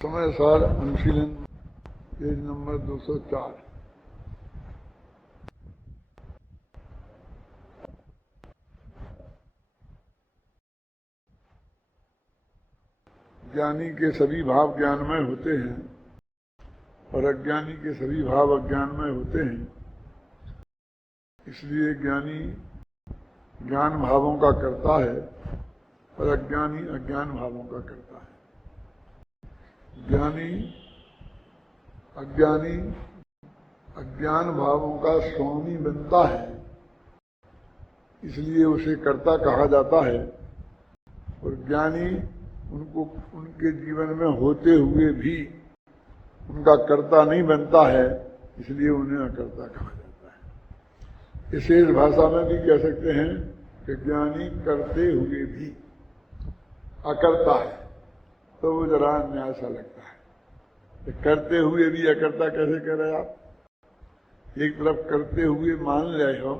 समय सार अनुशीलन page number 204। ज्ञानी के सभी भाव ज्ञानमय होते हैं और अज्ञानी के सभी भाव अज्ञानमय होते हैं। इसलिए ज्ञानी ज्ञान भावों का करता है और अज्ञानी अज्ञान भावों का करता है। ज्ञानी अज्ञानी अज्ञान भावों का स्वामी बनता है, इसलिए उसे कर्ता कहा जाता है। और ज्ञानी उनको उनके जीवन में होते हुए भी उनका कर्ता नहीं बनता है, इसलिए उन्हें अकर्ता कहा जाता है। विशेष भाषा में भी कह सकते हैं कि ज्ञानी करते हुए भी अकर्ता है, तो वो जरा न्याय सा लगता है कि करते हुए भी अकर्ता कैसे कह रहे आप? एक तरफ करते हुए मान रहे हो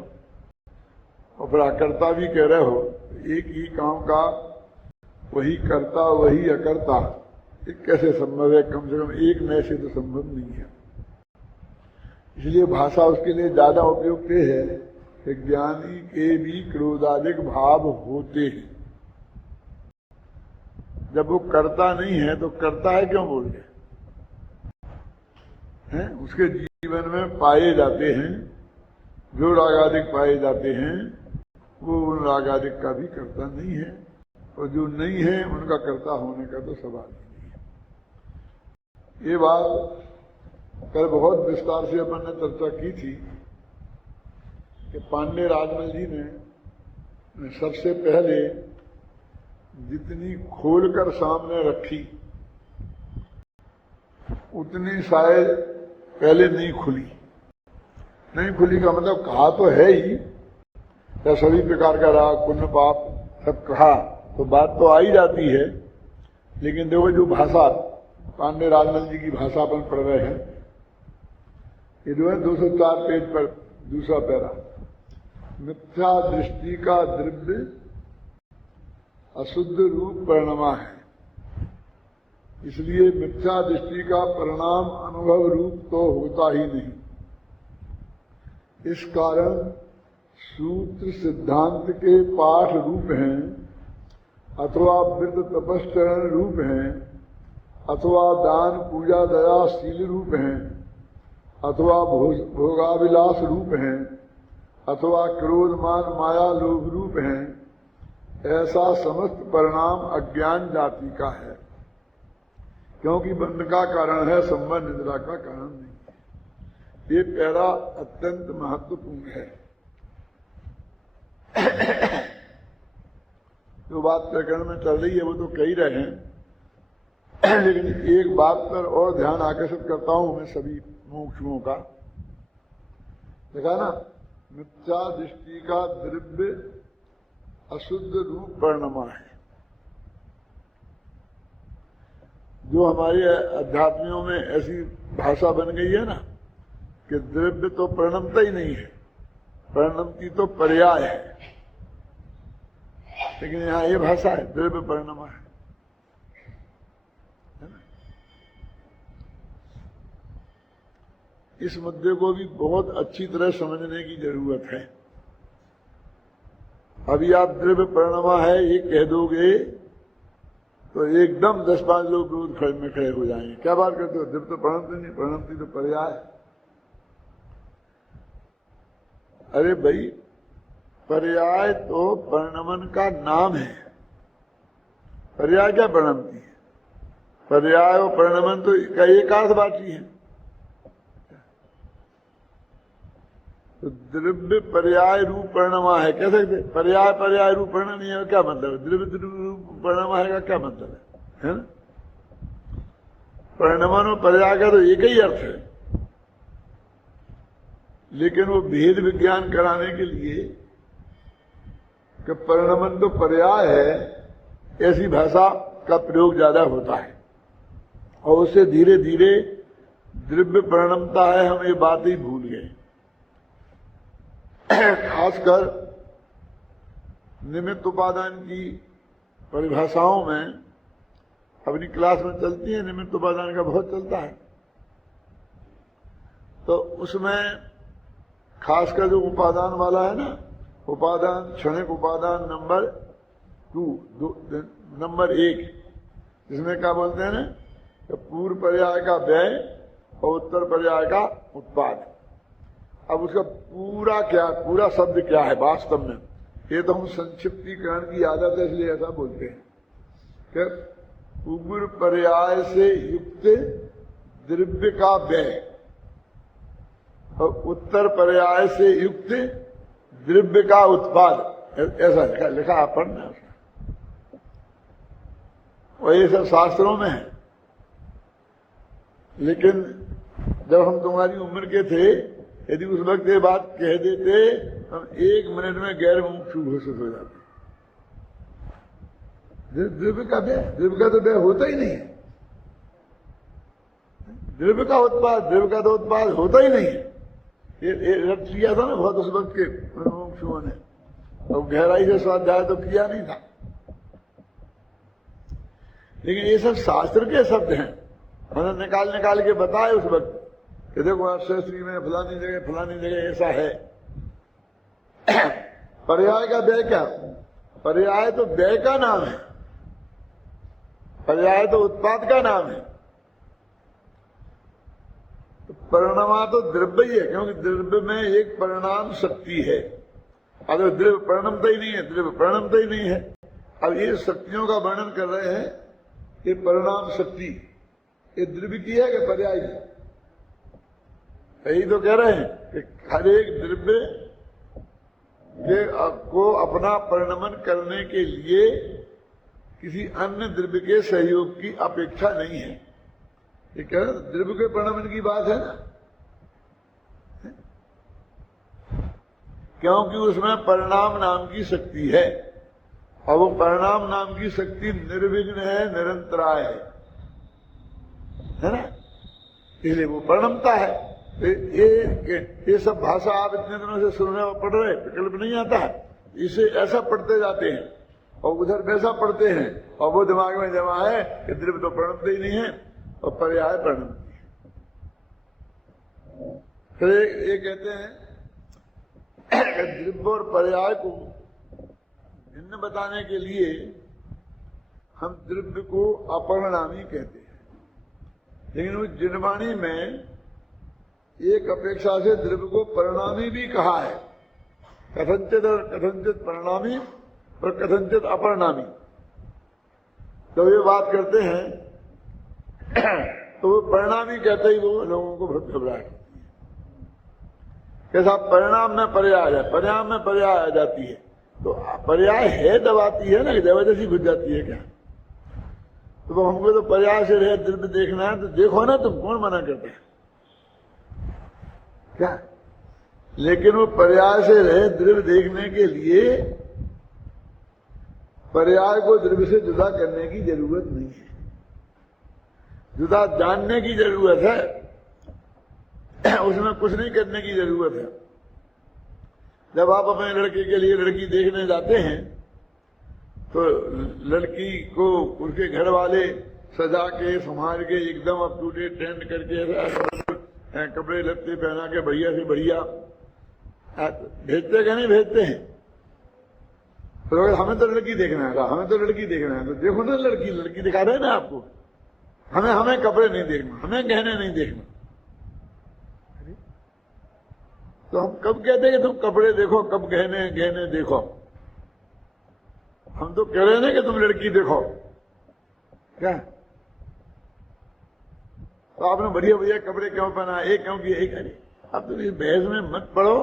और फिर अकर्ता भी कह रहे हो। एक ही काम का वही कर्ता वही अकर्ता, ये कैसे संभव है? कम से कम एक नए से तो संभव नहीं है। इसलिए भाषा उसके लिए ज्यादा उपयुक्त है कि ज्ञानी के भी क्रोधादिक भाव होते हैं। जब वो करता नहीं है तो करता है क्यों बोल रहे हैं? उसके जीवन में पाए जाते हैं जो रागादिक पाए जाते हैं, वो उन रागादिक का भी करता नहीं है, और जो नहीं है उनका कर्ता होने का तो सवाल ही नहीं है। ये बात कल बहुत विस्तार से अपन ने चर्चा की थी कि पांडे राजमल जी ने सबसे पहले जितनी खोलकर सामने रखी उतनी शायद पहले नहीं खुली। नहीं खुली का मतलब कहा तो है ही, या सभी प्रकार का राग पुण्य पाप सब कहा तो बात तो आ ही जाती है। लेकिन देखो जो भाषा पांडे राजमल जी की भाषा अपन पढ़ रहे हैं, ये जो है 204 पेज पर दूसरा पैरा, मिथ्या दृष्टि का द्रव्य अशुद्ध रूप परिणमा है। इसलिए मिथ्या दृष्टि का परिणाम अनुभव रूप तो होता ही नहीं। इस कारण सूत्र सिद्धांत के पाठ रूप हैं, अथवा व्रत तपश्चरण रूप हैं, अथवा दान पूजा दया शील रूप हैं, अथवा भोगाविलास रूप हैं, अथवा क्रोध मान माया लोभ रूप हैं। ऐसा समस्त परिणाम अज्ञान जाति का है, क्योंकि बंध का कारण है, संबंध निद्रा का कारण नहीं। ये पैरा अत्यंत महत्वपूर्ण है। जो बात प्रकरण में चल रही है वो तो कह ही रहे हैं, लेकिन एक बात पर और ध्यान आकर्षित करता हूं मैं सभी मुमुक्षुओं का। देखा ना, मिथ्या दृष्टि का द्रव्य अशुद्ध रूप परिणमा है। जो हमारे अध्यात्मियों में ऐसी भाषा बन गई है ना कि द्रव्य तो परिणमता ही नहीं है, परिणमती तो पर्याय है। लेकिन यहाँ ये भाषा है द्रव्य परिणमा है ना? इस मुद्दे को भी बहुत अच्छी तरह समझने की जरूरत है। अभी आप द्रव्य परिणमा है ये कह दोगे तो एकदम 10-5 लोग रोज खड़े में खड़े हो जाएंगे। क्या बात करते हो? द्रव्य तो परिणमती नहीं, परिणमती तो पर्याय। अरे भाई, पर्याय तो परिणमन का नाम है। पर्याय क्या परिणमती है? पर्याय और परिणमन तो एक अर्थवाची है। तो द्रव्य पर्याय रूप परिणमा है, कह सकते? पर्याय पर्याय रूप परिणम नहीं है, क्या मतलब है? द्रव्य द्रव्य रूप परिणमा है का क्या मतलब है ना? परिणमन और पर्याय का तो एक ही अर्थ है, लेकिन वो भेद विज्ञान कराने के लिए कि परिणमन तो पर्याय है, ऐसी भाषा का प्रयोग ज्यादा होता है और उससे धीरे धीरे द्रव्य परिणमता है, हम ये बात ही भूल गए। खासकर निमित्त उपादान की परिभाषाओं में अपनी क्लास में चलती है, निमित्त उपादान का बहुत चलता है। तो उसमें खासकर जो उपादान वाला है ना, उपादान क्षणिक उपादान नंबर 2, नंबर 1, जिसमें क्या बोलते हैं ना, पूर्व पर्याय का व्यय और उत्तर पर्याय का उत्पाद। अब उसका पूरा क्या, पूरा शब्द क्या है वास्तव में, ये तो हम संक्षिप्तीकरण की आदत है इसलिए ऐसा बोलते हैं कि पूर्व पर्याय से युक्त द्रव्य का व्यय और उत्तर पर्याय से युक्त द्रव्य का उत्पाद, ऐसा लिखा पढ़ना। और ये सब शास्त्रों में है। लेकिन जब हम तुम्हारी उम्र के थे, यदि उस वक्त ये बात कह देते, हम 1 मिनट में गैर मुमुक्षु घोषित हो जाते। द्रव्य का व्यय, द्रव्य का तो व्यय होता ही नहीं है। द्रव्य का उत्पाद, द्रव्य का तो उत्पाद होता ही नहीं है। ये रट लिया था ना बहुत उस वक्त के मुमुक्षुओं ने, और गहराई से स्वाध्याय तो किया नहीं था। लेकिन ये सब शास्त्र के शब्द हैं, मैंने निकाल के बताए उस वक्त कि देखो शास्त्री में फलानी जगह ऐसा है। पर्याय का व्यय क्या, पर्याय तो व्यय का नाम है, पर्याय तो उत्पाद का नाम है। तो परिणामा तो द्रव्य ही है, क्योंकि द्रव्य में एक परिणाम शक्ति है। अब द्रव्य परिणमता ही नहीं है, द्रव्य परिणमता ही नहीं है। अब ये शक्तियों का वर्णन कर रहे हैं कि परिणाम शक्ति ये द्रव्य की है कि पर्याय की? यही तो कह रहे हैं कि हर एक द्रव्य के को अपना परिणमन करने के लिए किसी अन्य द्रव्य के सहयोग की अपेक्षा नहीं है। ये कह रहे हैं द्रव्य के परिणमन की बात है ना, क्योंकि उसमें परिणाम नाम की शक्ति है, और वो परिणाम नाम की शक्ति निर्विघ्न है, निरंतराय है ना, इसलिए वो परिणमता है। ये सब भाषा आप इतने दिनों से सुनने और पढ़ रहे, विकल्प नहीं आता है। इसे ऐसा पढ़ते जाते हैं और उधर वैसा पढ़ते हैं, और वो दिमाग में जमा है कि द्रव्य तो परिणमता ही नहीं है और पर्याय परिणमती है। फिर ये कहते हैं द्रव्य और पर्याय को भिन्न बताने के लिए हम द्रव्य को अपरिणामी कहते हैं। लेकिन उस जिनवाणी में एक अपेक्षा से द्रव्य को परिणामी भी कहा है, कथनचित और कथनचित परिणामी और कथनचित अपरिणामी। तो ये बात करते हैं तो वो परिणामी कहते ही वो लोगों को बहुत घबराहट होती है। कैसा परिणाम में पर्याय है, परिणाम में पर्याय आ जाती है, तो पर्याय है दबाती है ना, जबरदस्ती घुस जाती है क्या? तो हमको तो पर्याय से रहे द्रव्य देखना है, तो देखो ना, तुम कौन मना करता है क्या? लेकिन वो पर्याय से रहे द्रव्य देखने के लिए पर्याय को द्रव्य से जुदा करने की जरूरत नहीं है, जुदा जानने की जरूरत है, उसमें कुछ नहीं करने की जरूरत है। जब आप अपने लड़के के लिए लड़की देखने जाते हैं तो लड़की को उसके घर वाले सजा के संभाल के एकदम अप टू डेट टेंट करके कपड़े लत्ते पहना के बढ़िया से बढ़िया भेजते क्या नहीं भेजते हैं? तो हमें तो लड़की देखना है, हमें तो लड़की देखना है, तो देखो ना लड़की, लड़की दिखा रहे हैं ना आपको। हमें कपड़े नहीं देखना, हमें गहने नहीं देखना। तो हम कब कहते हैं कि तुम कपड़े देखो, कब गहने देखो? हम तो कह रहे हैं ना कि तुम लड़की देखो क्या? तो आपने बढ़िया बढ़िया कपड़े क्यों पहना, एक क्यों किया, एक अरे अब तुम इस बहस में मत पड़ो,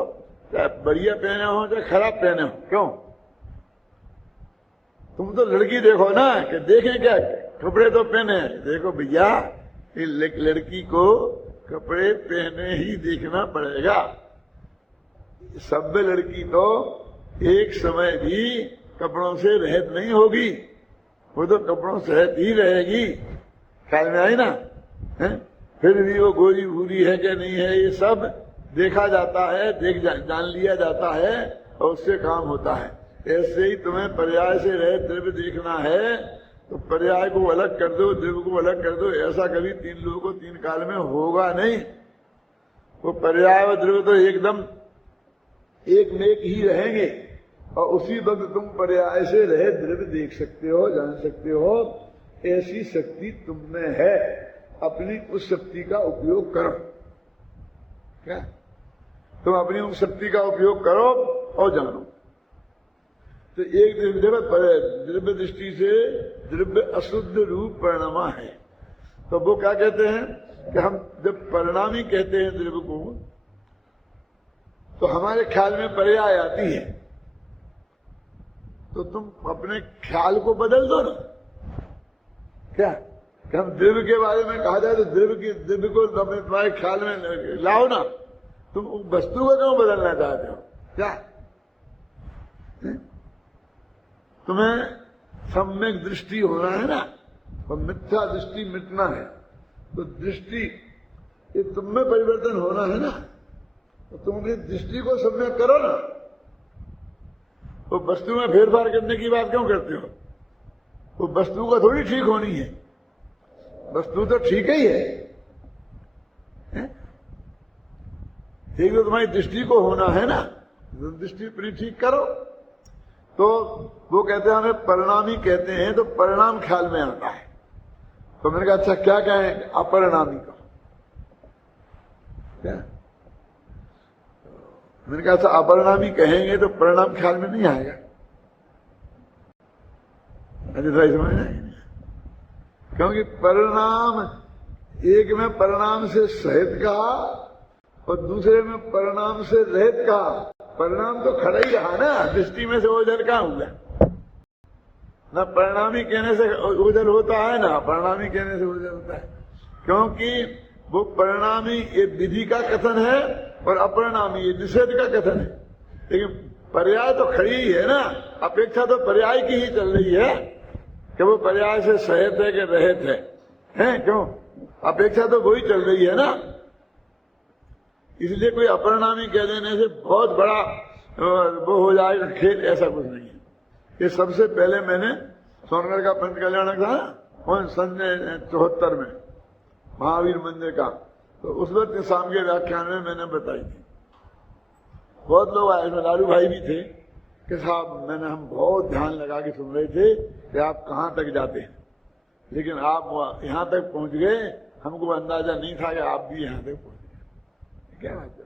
चाहे बढ़िया पहने हो चाहे खराब पहने हो। क्यों? तुम तो लड़की देखो ना, कि देखें क्या, कपड़े तो पहने। देखो भैया, लड़की को कपड़े पहने ही देखना पड़ेगा। सभ्य लड़की तो एक समय भी कपड़ों से रहित नहीं होगी, वो तो कपड़ों से रहित ही रहेगी। ख्याल में आई ना? है? फिर भी वो गोरी भूरी है कि नहीं है, ये सब देखा जाता है, जान लिया जाता है और उससे काम होता है। ऐसे ही तुम्हें पर्याय से रहित द्रव्य देखना है तो पर्याय को अलग कर दो, द्रव्य को अलग कर दो। ऐसा कभी तीन लोगों को तीन काल में होगा नहीं। वो पर्याय और द्रव्य तो एकदम एक में एक ही रहेंगे और उसी वक्त तुम पर्याय से रहित द्रव्य देख सकते हो, जान सकते हो। ऐसी शक्ति तुम में है, अपनी उस शक्ति का उपयोग करो। क्या तुम अपनी उस शक्ति का उपयोग करो और जानो। तो एक द्रव्य दृष्टि से द्रव्य अशुद्ध रूप परिणामा है। तो वो क्या कहते हैं कि हम जब परिणामी कहते हैं द्रव्य को तो हमारे ख्याल में पर्याय आती है, तो तुम अपने ख्याल को बदल दो ना। क्या कि हम द्रव्य के बारे में कहा जाए तो द्रव्य को तुम्हारे ख्याल में लाओ ना। तुम वस्तु को क्यों बदलना चाहते हो? क्या तुम्हें सम्यक दृष्टि होना है ना, और मिथ्या दृष्टि मिटना है। तो दृष्टि ये तुम में परिवर्तन होना है ना, तो तुम अपनी दृष्टि को सम्यक करो ना। तो वस्तु में फेरफार करने की बात क्यों करते हो? वो वस्तु का थोड़ी ठीक होनी है, वस्तु तो ठीक ही है। ठीक तो तुम्हारी दृष्टि को होना है ना, तो दृष्टि अपनी ठीक करो। तो वो कहते हैं हमें परिणामी कहते हैं, तो परिणाम ख्याल में आता है। तो मैंने कहा अच्छा क्या कहें अपरिणामी का? क्या मैंने कहा अच्छा अपरिणामी कहेंगे तो परिणाम ख्याल में नहीं आएगा। अरे समझ नहीं, क्योंकि परिणाम एक में परिणाम से सहित कहा और दूसरे में परिणाम से रहित कहा। परिणाम तो खड़ा ही रहा ना, दृष्टि में से ओझल कहां हुआ? ना परिणामी कहने से ओझल होता है ना परिणामी कहने से ओझल होता है। क्योंकि वो परिणामी ये विधि का कथन है और अपरिणामी ये निषेध का कथन है। लेकिन पर्याय तो खड़ी ही है ना, अपेक्षा तो पर्याय की ही चल रही है कि वो पर्याय से सहित है कि रहित है। क्यों? अपेक्षा तो वही चल रही है ना। इसलिए कोई अपरिणामी कह देने से बहुत बड़ा वो हो जाएगा खेल, ऐसा कुछ नहीं है। ये सबसे पहले मैंने सोनगढ़ का पंच कल्याण था और सन 74 में महावीर मंदिर का, तो उस वक्त शाम के व्याख्यान में मैंने बताई थी। बहुत लोग आए, लालू भाई भी थे कि साहब हम बहुत ध्यान लगा के सुन रहे थे कि आप कहाँ तक जाते हैं, लेकिन आप यहाँ तक पहुंच गए, हमको अंदाजा नहीं था कि आप भी यहाँ तक पहुंच गए। क्या बात है?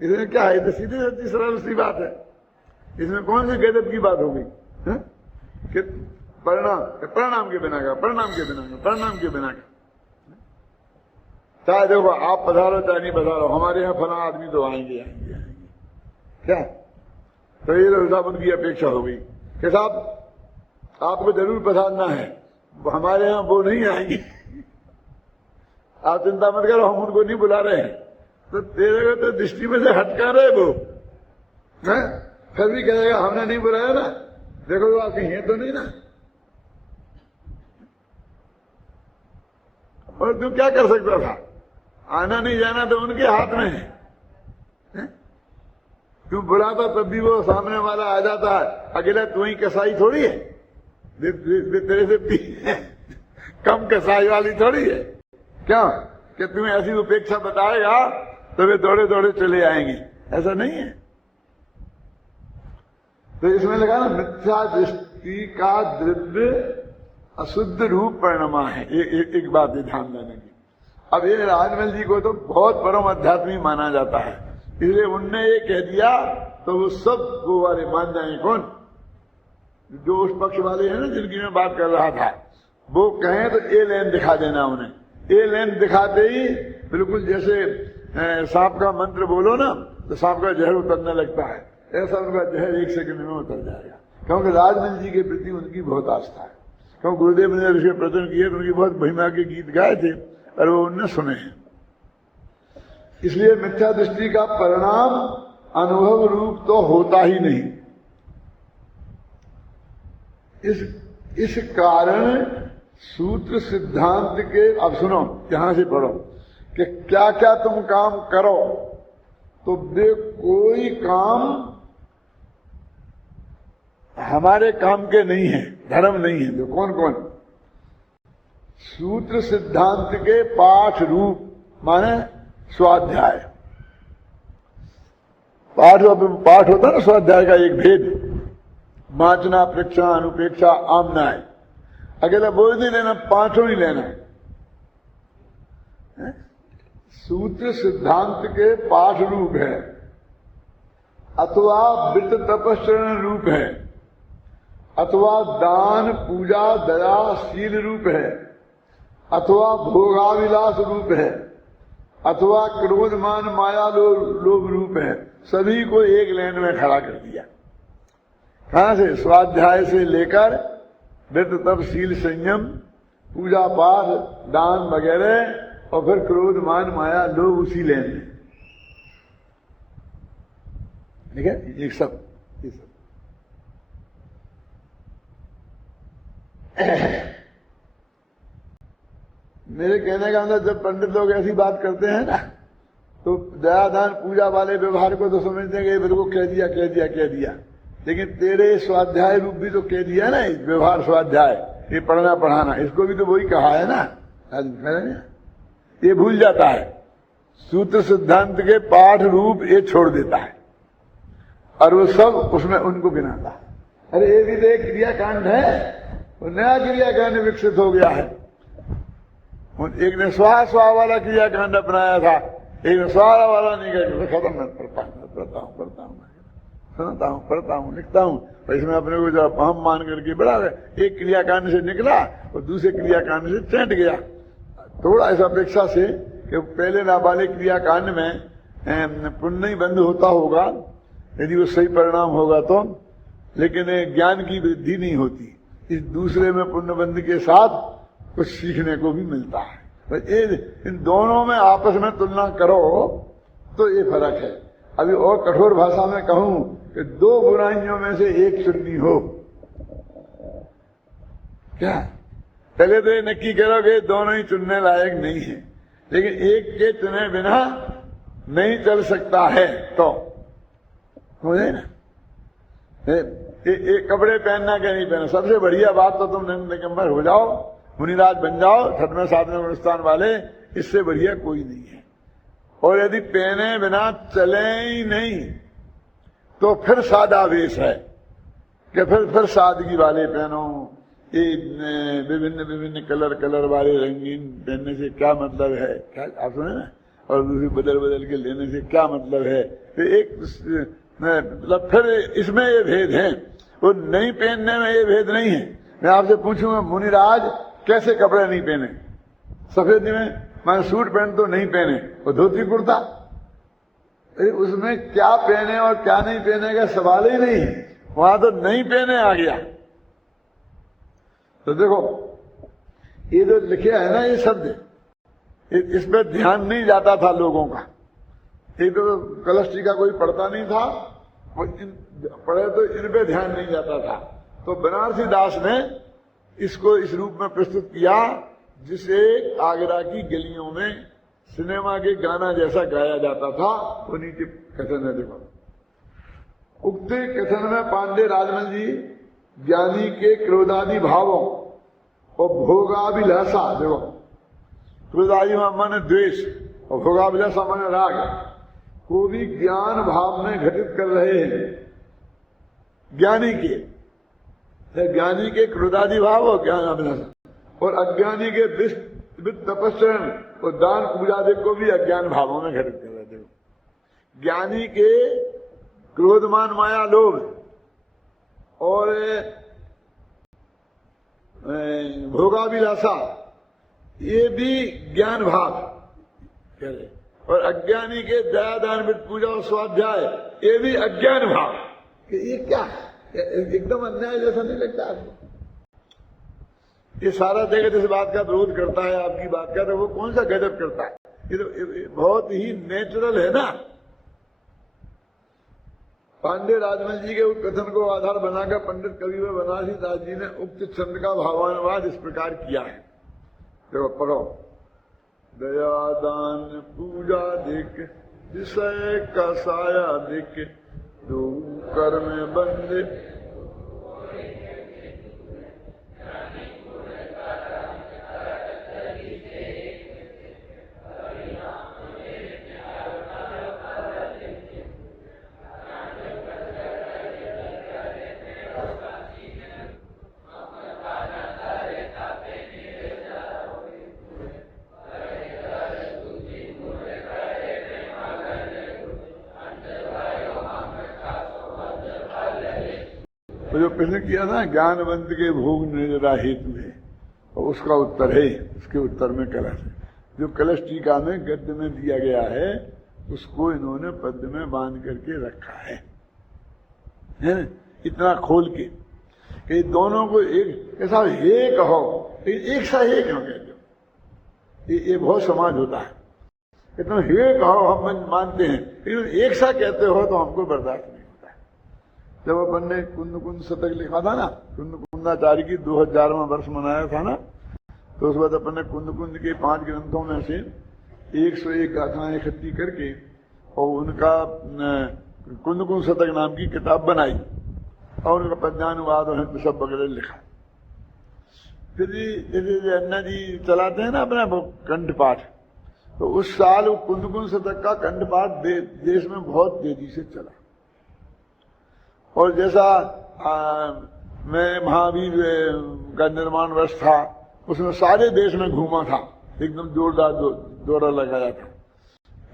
इसमें क्या है? तो सीधी सीधी सरल सी बात है। इसमें कौन सी गजब की बात हो गई कि परिणाम के बिना का, परिणाम के बिना का, परिणाम के बिना का। चाहे देखो आप पधारो चाहे नहीं पधारो, हमारे यहाँ फला आदमी तो आएंगे आएंगे आएंगे। क्या तो ये साहब उनकी अपेक्षा हो गई कि साहब आपको जरूर पधारना है, हमारे यहाँ वो नहीं आएंगे। आप चिंता मत करो, हम उनको नहीं बुला रहे हैं। तो तेरे को तो दृष्टि में से हटका रहे वो है, फिर भी कहेगा हमने नहीं बुलाया ना, देखो तो आप कहीं है तो नहीं ना। और तू क्या कर सकता था? आना नहीं जाना तो उनके हाथ में है। तू बुलाता तब भी वो सामने वाला आ जाता है, अकेला तू ही कसाई थोड़ी है, तेरे से कम कसाई वाली थोड़ी है। क्या कि तुम्हें ऐसी उपेक्षा बताएगा तो वे दौड़े दौड़े चले आएंगे, ऐसा नहीं है। तो इसमें लगा ना मिथ्या दृष्टि का द्रव्य अशुद्ध रूप परिणमा है। एक बात है ध्यान देने की। अब ये राजमल जी को तो बहुत परम अध्यात्मी माना जाता है, इसलिए उनने ये कह दिया तो वो सब वो वाले मान जाएंगे। कौन? जो उस पक्ष वाले हैं ना जिनकी मैं बात कर रहा था, वो कहें तो ए लेन दिखा देना उन्हें। ए लेन दिखाते ही बिल्कुल जैसे सांप का मंत्र बोलो ना तो सांप का जहर उतरने लगता है, ऐसा उनका जहर एक सेकंड में उतर जाएगा। क्योंकि राजमल जी के प्रति उनकी बहुत आस्था है। क्योंकि गुरुदेव ने ऋषि प्रवचन किए तो उनकी बहुत महिमा के गीत गाए थे और वो उनने सुने हैं। इसलिए मिथ्या दृष्टि का परिणाम अनुभव रूप तो होता ही नहीं। इस कारण सूत्र सिद्धांत के, अब सुनो यहां से पढ़ो कि क्या क्या तुम काम करो तो वे कोई काम हमारे काम के नहीं है, धर्म नहीं है। तो कौन कौन? सूत्र सिद्धांत के पाठ रूप माने स्वाध्याय। पाठ होता ना स्वाध्याय का एक भेद, माचना, प्रेक्षा, अनुपेक्षा, आमनाय। अकेला बोझ नहीं लेना, पांचों ही लेना है। सूत्र सिद्धांत के पाठ रूप है, अथवा व्रत तपस्चरण रूप है, अथवा दान पूजा दया शील रूप है, अथवा भोगाविलास रूप है, अथवा क्रोध मान माया लोभ रूप है। सभी को एक लाइन में खड़ा कर दिया। कहां से? स्वाध्याय से लेकर व्रत तप शील संयम पूजा पाठ दान वगैरह, और फिर क्रोध मान माया लोभ उसी लाइन में। ठीक है, ये सब मेरे कहने का मतलब, जब पंडित लोग ऐसी बात करते हैं ना, तो दया दान पूजा वाले व्यवहार को तो समझते हैं कि मेरे को कह दिया, लेकिन तेरे स्वाध्याय रूप भी तो कह दिया ना, व्यवहार स्वाध्याय, ये पढ़ना पढ़ाना, इसको भी तो वही कहा है ना। ये भूल जाता है। सूत्र सिद्धांत के पाठ रूप ये छोड़ देता है, और वो सब उसमें उनको गिनाता है। अरे ये भी तो एक क्रियाकांड है, वो नया क्रियाकांड विकसित हो गया है। एक ने स्वा वाला क्रियाकांड अपनाया था, एक ने स्वाहा वाला नहीं किया। खत्म, मैं पढ़ता हूँ लिखता हूँ, इसमें अपने को जब हम मान करके बढ़ा एक क्रियाकांड से निकला और दूसरे क्रियाकांड से चैंट गया। थोड़ा ऐसा अपेक्षा से कि पहले नाबालिग क्रियाकांड में पुण्य ही बंद होता होगा यदि वो सही परिणाम होगा तो, लेकिन ज्ञान की वृद्धि नहीं होती। इस दूसरे में पुण्य बंद के साथ कुछ सीखने को भी मिलता है। इन दोनों में आपस में तुलना करो तो ये फर्क है। अभी और कठोर भाषा में कहूं कि दो बुराइयों में से एक चुननी हो, क्या पहले तो ये नक्की करो कि दोनों ही चुनने लायक नहीं है, लेकिन एक के चुने बिना नहीं चल सकता है तो हो जाए ना। एक कपड़े पहनना क्या नहीं पहनना, सबसे बढ़िया बात तो तुम निकम्बर हो जाओ, मुनिराज बन जाओ, छठवें सातवें गुणस्थान वाले, इससे बढ़िया कोई नहीं है। और यदि पहने बिना चले ही नहीं तो फिर सादा वेश है कि फिर सादगी वाले पहनो। ये विभिन्न कलर वाले रंगीन पहनने से क्या मतलब है, क्या आप सुने ना, और दूसरी बदल के लेने से क्या मतलब है। तो एक मतलब फिर इसमें ये भेद है, वो नहीं पहनने में ये भेद नहीं है। मैं आपसे पूछूंगा, मुनिराज कैसे कपड़े नहीं पहने? सफेद में मैं सूट पैंट तो नहीं पहने, और धोती कुर्ता, अरे उसमें क्या पहने और क्या नहीं पहने का सवाल ही नहीं, वहां तो नहीं पहने आ गया। तो देखो ये जो लिखे है ना ये शब्द, इस पे ध्यान नहीं जाता था लोगों का। एक तो कलश टीका कोई पढ़ता नहीं था, और पढ़े तो इन पे ध्यान नहीं जाता था। तो बनारसी दास ने इसको इस रूप में प्रस्तुत किया जिसे आगरा की गलियों में सिनेमा के गाना जैसा गाया जाता था। वो नीचे कथन है, देखो। उक्त कथन में पांडे राजमल जी ज्ञानी के क्रोधादि भावों और भोगाभिलाषा, देखो क्रोधादि माने द्वेष और भोगाभिलाषा माने राग, को भी ज्ञान भाव में घटित कर रहे हैं। ज्ञानी के क्रोधादि भाव और ज्ञान अभिलाषा, और अज्ञानी के वित्त तपस्चरण और दान पूजा आदि को भी अज्ञान भावों में घटित कर रहे थे। ज्ञानी के क्रोधमान माया लोभ और भोगाभिलाषा ये भी ज्ञान भाव करे, और अज्ञानी के दया दान वित्त पूजा और स्वाध्याय ये भी अज्ञान भाव। ये क्या है? एकदम अन्याय जैसा नहीं लगता आपको? ये सारा जगत इस बात का विरोध करता है, आपकी बात का, तो वो कौन सा गजब करता है? ये तो बहुत ही नेचुरल है ना। पांडे राजमल जी के उस कथन को आधार बनाकर पंडित कविवर बनारसी दास जी ने उक्त छंद का भावानुवाद इस प्रकार किया है। देखो पढ़ो। दया दान पूजा दिक विषय का साया दिक, दो कर्म बंदे तो जो प्रश्न किया था ज्ञानवंत के भोग निजरा हेतु है, और उसका उत्तर है, उसके उत्तर में कलश है। जो कलश टीका में गद्य में दिया गया है उसको इन्होंने पद्य में बांध करके रखा है इतना खोल के कि दोनों को एक ऐसा हे कहो, एक सा हे क्यों कहते हो? ये बहुत समाज होता है, इतना हे कहो हम मानते हैं, लेकिन एक सा कहते हो तो हमको बर्दाश्त नहीं होता है। जब अपन ने कुंद कुंद शतक लिखा था ना, कुंद कुंदाचार्य की 2011वां वर्ष मनाया था ना, तो उस बाद अपन ने कुंद कुंद के 5 ग्रंथों में से 101 गाथाएं इकट्ठी करके और उनका कुंद कुंद शतक नाम की किताब बनाई और उनका पद्यानुवाद और सब वगैरह लिखा। फिर जैसे अन्ना जी चलाते हैं ना अपना कंठपाठ, तो उस साल वो कुंद कुंद शतक का कंठपाठ देश में बहुत तेजी से चला। और जैसा मैं महावीर का निर्माण वर्ष था, उसमें सारे देश में घूमा था, एकदम जोरदार दौरा लगाया था।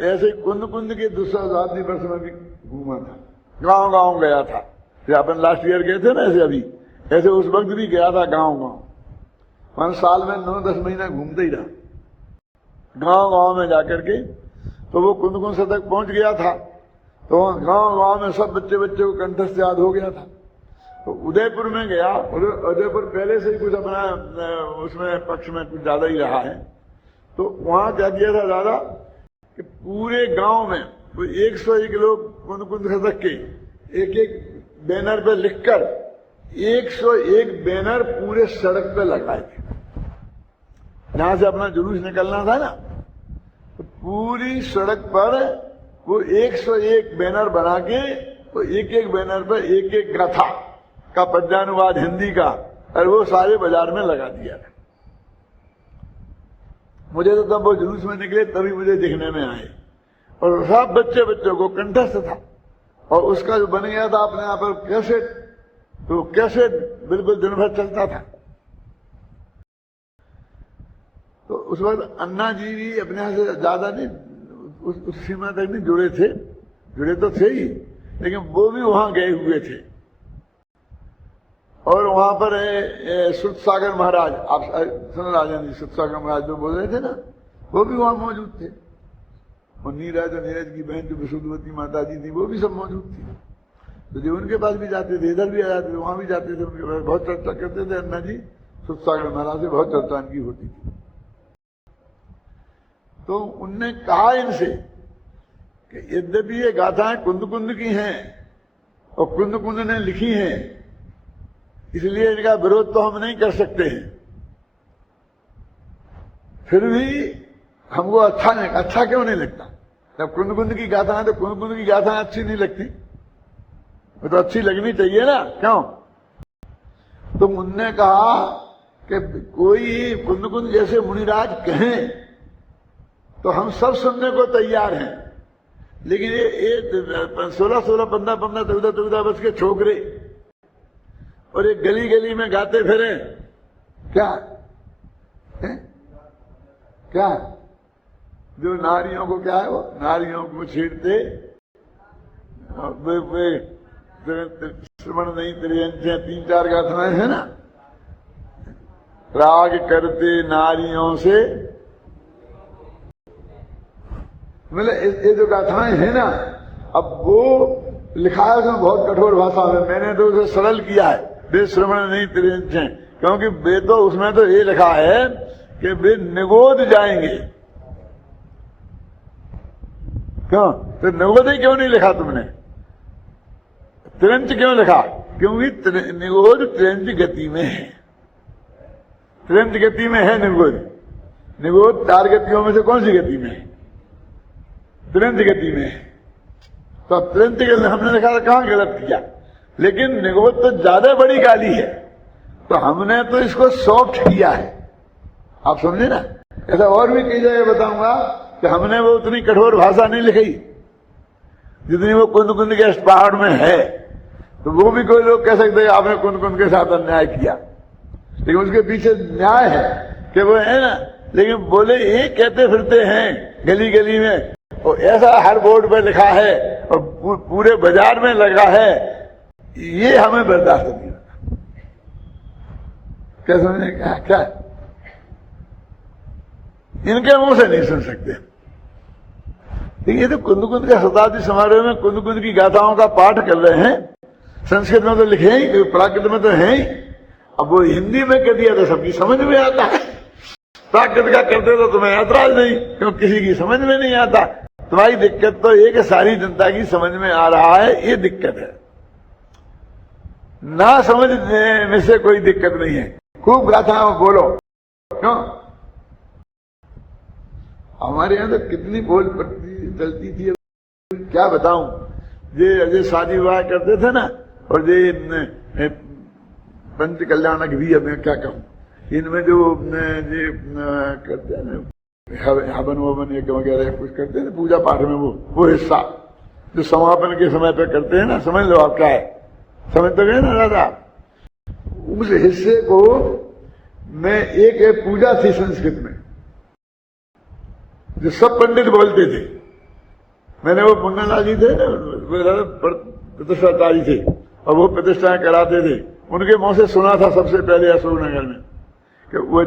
ऐसे कुंद कुंद के 200 वर्ष में भी घूमा था, गांव गांव गया था। जब अपन लास्ट ईयर गए थे ना, ऐसे उस वक्त भी गया था गांव गांव। मैं साल में 9-10 महीना घूमते ही रहा गांव गांव में जाकर के। तो वो कुंद कुंद शतक पहुंच गया था, तो गांव गांव में सब बच्चे को कंठस्थ याद हो गया था। तो उदयपुर में गया, उदयपुर पहले से ही कुछ अपना उसमें पक्ष में कुछ ज्यादा ही रहा है। तो वहां क्या किया था दादा कि पूरे गांव में 101 लोग कुंद कुंद शतक के एक बैनर पे लिखकर 101 बैनर पूरे सड़क पे लगाए थे। जहां से अपना जुलूस निकलना था ना, तो पूरी सड़क पर वो 101 बैनर बना के वो एक बैनर पर एक गाथा का पद्यानुवाद हिंदी का, और वो सारे बाजार में लगा दिया था। मुझे तो तब वो जुलूस में निकले तभी मुझे दिखने में आए, और सब बच्चों को कंठस्थ था। और उसका जो बन गया था अपने यहाँ पर कैसेट, तो कैसेट बिल्कुल दिन भर चलता था। तो उस वक्त अन्ना जी भी अपने यहाँ से ज्यादा नहीं, उस सीमा तक नहीं जुड़े तो थे ही, लेकिन वो भी वहां गए हुए थे। और वहां पर सुत सागर महाराज, आप सुन राजन जी, सुत सागर महाराज जो बोल रहे थे ना, वो भी वहां मौजूद थे। और नीरज की बहन जो विशुद्धवती माता जी थी, वो भी सब मौजूद थी। तो जो उनके पास भी जाते थे, इधर भी आ जाते थे, वहां भी जाते थे, उनके पास बहुत चर्चा करते थे। अन्ना जी सुत सागर महाराज से बहुत चर्चा इनकी होती थी। तो उनने कहा इनसे कि यद्यपि ये गाथाएं कुंद कुंद की हैं और कुंद कुंद ने लिखी हैं, इसलिए इनका विरोध तो हम नहीं कर सकते हैं, फिर भी हमको अच्छा क्यों नहीं लगता? जब कुंद कुंद की गाथा है तो कुंद कुंद की गाथा अच्छी नहीं लगती, वो तो अच्छी लगनी चाहिए ना, क्यों? तो उनने कहा कि कोई कुंद कुंद जैसे मुनिराज कहें तो हम सब सुनने को तैयार हैं, लेकिन ये 16, 15, 14 वर्ष के छोकरे और एक गली में गाते फिरे, क्या जो नारियों को क्या है, वो नारियों को छेड़ते, श्रवण नहीं त्रियंचे 3-4 गाथाएं है ना, राग करते नारियों से, मतलब ये जो गाथाएं है ना, अब वो लिखा है उसमें बहुत कठोर भाषा में, मैंने तो उसे सरल किया है, वे श्रवण नहीं त्रियंचे, क्योंकि वे तो उसमें तो ये लिखा है कि वे निगोद जाएंगे। क्यों? तो निगोद ही क्यों नहीं लिखा तुमने? त्रियंच क्यों लिखा? क्योंकि निगोद त्रियंच गति में है, त्रियंच गति में है निगोद 4 गतियों में से कौन सी गति में है? त्रियंच गति में है। तो त्रियंच गति हमने लिखा, कहां गलत किया? लेकिन निगोद तो ज्यादा बड़ी गाली है, तो हमने तो इसको सॉफ्ट किया है, आप समझे ना। ऐसा और भी कई जगह बताऊंगा कि हमने वो उतनी कठोर भाषा नहीं लिखी जितनी वो कुंद कुंद के पहाड़ में है। तो वो भी कोई लोग कह सकते हैं आपने कुंद कुंद के साथ अन्याय किया, लेकिन उसके पीछे न्याय है कि वो है ना। लेकिन बोले ये कहते फिरते हैं गली में, और ऐसा हर बोर्ड पर लिखा है और पूरे बाजार में लगा है, ये हमें बर्दाश्त नहीं। क्या समझे? क्या इनके मुंह से नहीं सुन सकते। ये तो कुंद कुंद का शताब्दी समारोह में कुंद कुंद की गाथाओं का पाठ कर रहे हैं। संस्कृत में तो लिखे ही, प्राकृत में तो है ही। अब वो हिंदी में कह दिया तो सबकी समझ में आता है। प्राकृत का करते तो तुम्हें ऐतराज नहीं, क्यों किसी की समझ में नहीं आता। तुम्हारी दिक्कत तो ये कि सारी जनता की समझ में आ रहा है, ये दिक्कत है। ना समझने में से कोई दिक्कत नहीं है। खूब गाथाओं बोलो, क्यों? हमारे यहां तो कितनी बोल पड़ती चलती थी, क्या बताऊं। ये शादी विवाह करते थे ना, और ये पंच कल्याणक भी, अब मैं क्या कहूं, इनमें जो ये करते हैं ना, हवन ववन वगैरह कुछ करते हैं पूजा पाठ में, वो हिस्सा जो समापन के समय पे करते हैं ना, समझ लो आप क्या है, समझ तो गए ना दादा। उस हिस्से को मैं एक पूजा थी संस्कृत में, जो सब पंडित बोलते थे। मैंने वो मुन्नालाल जी थे ना, प्रतिष्ठाचारी थे, और वो प्रतिष्ठाएं कराते थे। उनके मुंह से सुना था सबसे पहले अशोकनगर में कि वो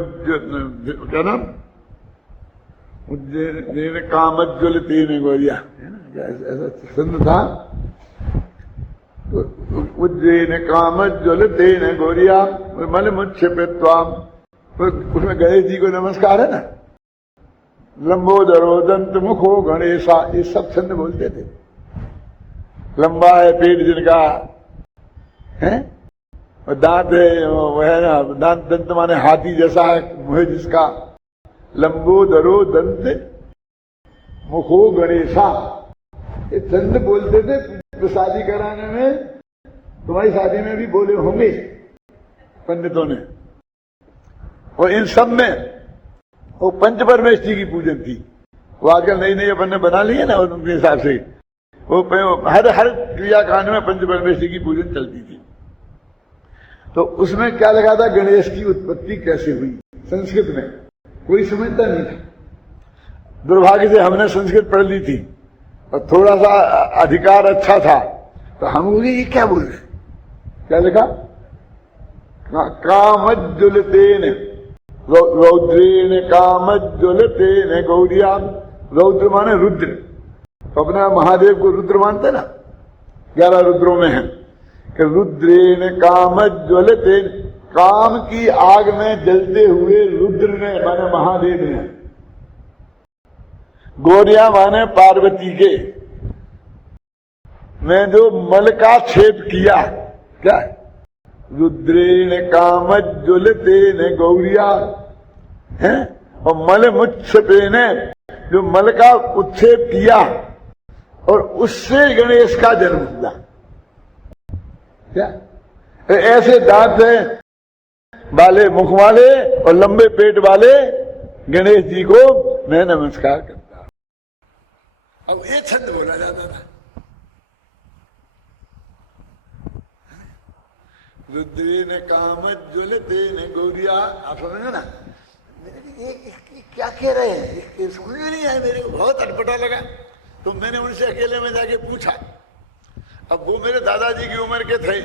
क्या नाम, उज्जैन कामज्ज्वल तेन गोरिया, है ना, ऐसा सिंध था। उज्जैन कामज्ज्वल तेन गोरिया मल मुच्छ पेत्वाम, उसमें गणेश जी को नमस्कार है ना, लंबोदरो दंत मुखो गणेशा, ये सब छंद बोलते थे। लंबा है पेट जिनका है, और दांत है वो है ना, दांत दंत माने हाथी जैसा है मुंह जिसका, लंबोदरो दंत मुखो गणेशा, ये छंद बोलते थे। शादी कराने में, तुम्हारी शादी में भी बोले होंगे पंडितों ने। और इन सब में वो पंचपरमेष्ठी की पूजन थी। वो आजकल नई नई अपन ने बना ली है ना, उनके हिसाब से वो हर क्रियाकांड में पंचपरमेष्ठी की पूजन चलती थी। तो उसमें क्या लगा था, गणेश की उत्पत्ति कैसे हुई संस्कृत में, कोई समझता नहीं था। दुर्भाग्य से हमने संस्कृत पढ़ ली थी और थोड़ा सा अधिकार अच्छा था, तो हम बोले ये क्या बोल रहे, क्या लिखा, कामज्जुलतेन रौद्रेण कामज्जुलतेन गौरिया। रौद्र माने रुद्र, तो अपना महादेव को रुद्र मानते ना, 11 रुद्रों में है कि रुद्रेण कामज्ज्वलतेन, काम की आग में जलते हुए रुद्र ने माने महादेव ने, गौरिया माने पार्वती के, में जो मल का छेद किया, क्या रुद्रेण कामज्जुलतेन गौरिया है, और मल मुच्छते ने जो मल का उच्छेद किया, और उससे गणेश का जन्म हुआ। क्या ऐसे दांत वाले, मुख वाले और लंबे पेट वाले गणेश जी को मैं नमस्कार करता हूं। अब ये छंद बोला जाता था, रुद्रेण कामज्जुलतेन गौरिया। आप समझे ना, ये क्या कह रहे हैं, समझ में नहीं आया, मेरे को बहुत अटपटा लगा। तो मैंने उनसे अकेले में जाके पूछा। अब वो मेरे दादाजी की उम्र के थे,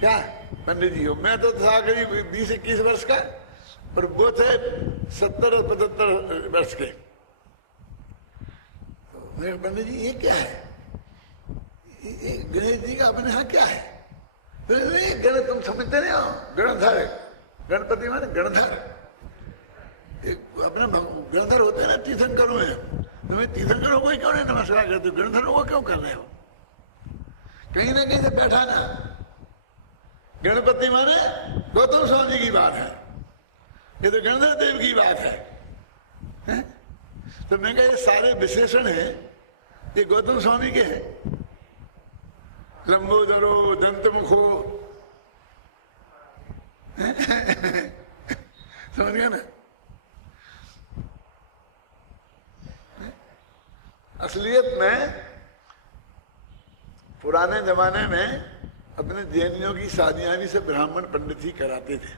क्या पंडित जी हो, मैं तो था करीब 20-21 वर्ष का, और वो थे 70-75 वर्ष के। तो मेरे पंडित जी ये क्या है, गणेश जी का अपने यहाँ क्या है? गण तुम समझते नहीं हो, गणधर, गणपति माने गणधर, अपने गणधर होते हैं ना तीर्थंकरों में, तुम्हें तीर्थंकरों को ही क्यों नहीं नमस्कार करते हो, गणधरों को क्यों कर रहे हो? कहीं ना कहीं से बैठा ना, गणपति माने गौतम स्वामी की बात है, ये तो गणधर देव की बात है? तो मैं कहा ये सारे विशेषण है ये गौतम स्वामी के हैं, लंबोदरो दंतमुखो, समझ गया ना? असलियत में पुराने जमाने में अपने जैनियों की शादियां भी सब ब्राह्मण पंडित ही कराते थे।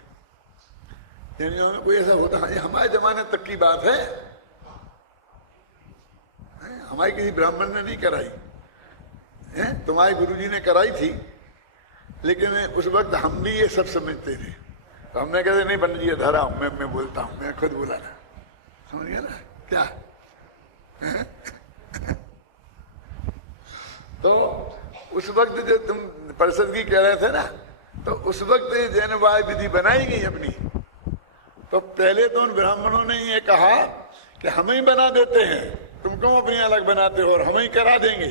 जैनियों में कोई ऐसा होता है, हमारे जमाने तक की बात है, हमारी किसी ब्राह्मण ने नहीं कराई है, तुम्हारे गुरुजी ने कराई थी, लेकिन उस वक्त हम भी ये सब समझते थे। तो हमने कहते नहीं पंडित जी धरा हूं, मैं बोलता हूं, मैं खुद बोला था, समझिए ना क्या। तो उस वक्त जो तुम परिषद की कह रहे थे ना, तो उस वक्त जैन वाय विधि बनाई गई अपनी। तो पहले तो उन ब्राह्मणों ने ये कहा कि हम ही बना देते हैं, तुम क्यों अपनी अलग बनाते हो, और हम ही करा देंगे।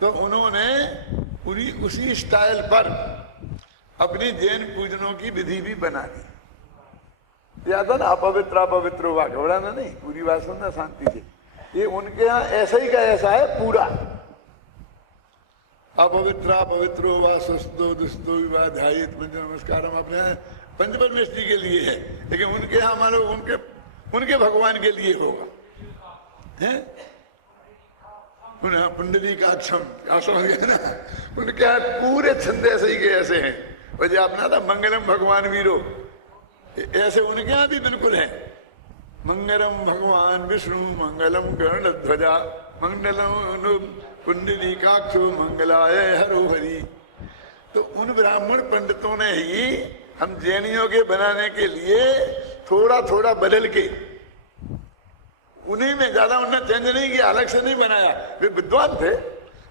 तो उन्होंने उसी स्टाइल पर अपनी जैन पूजनों की विधि भी बना दी। याद है ना, अपवित्र हुआ, घबराना नहीं, पूरी बात सुनना शांति से। ये उनके यहाँ ऐसा ही का ऐसा है पूरा। अपवित्र हुआ, सुस्तो दुस्तो विवाह ध्यायित पंच नमस्कार अपने पंच परमेश्वरी के लिए है, लेकिन उनके यहाँ हमारे उनके भगवान के लिए होगा है। उन्हें पुंडरीकाक्षम समझ गए ना, उनके यहाँ पूरे छंद ऐसे ही के ऐसे हैं। वजह अपना था मंगलम भगवान वीरो, ऐसे उनके यहाँ भी बिल्कुल है। मंगलम भगवान विष्णु मंगलम गरुड़ध्वजा मंगलम पुंडरीकाक्षो मंगलाय हरो हरि। तो उन ब्राह्मण पंडितों ने ही हम जैनियों के बनाने के लिए थोड़ा थोड़ा बदल के, उन्हीं में ज्यादा उन्होंने चेंज नहीं किया, अलग से नहीं बनाया। वे विद्वान थे,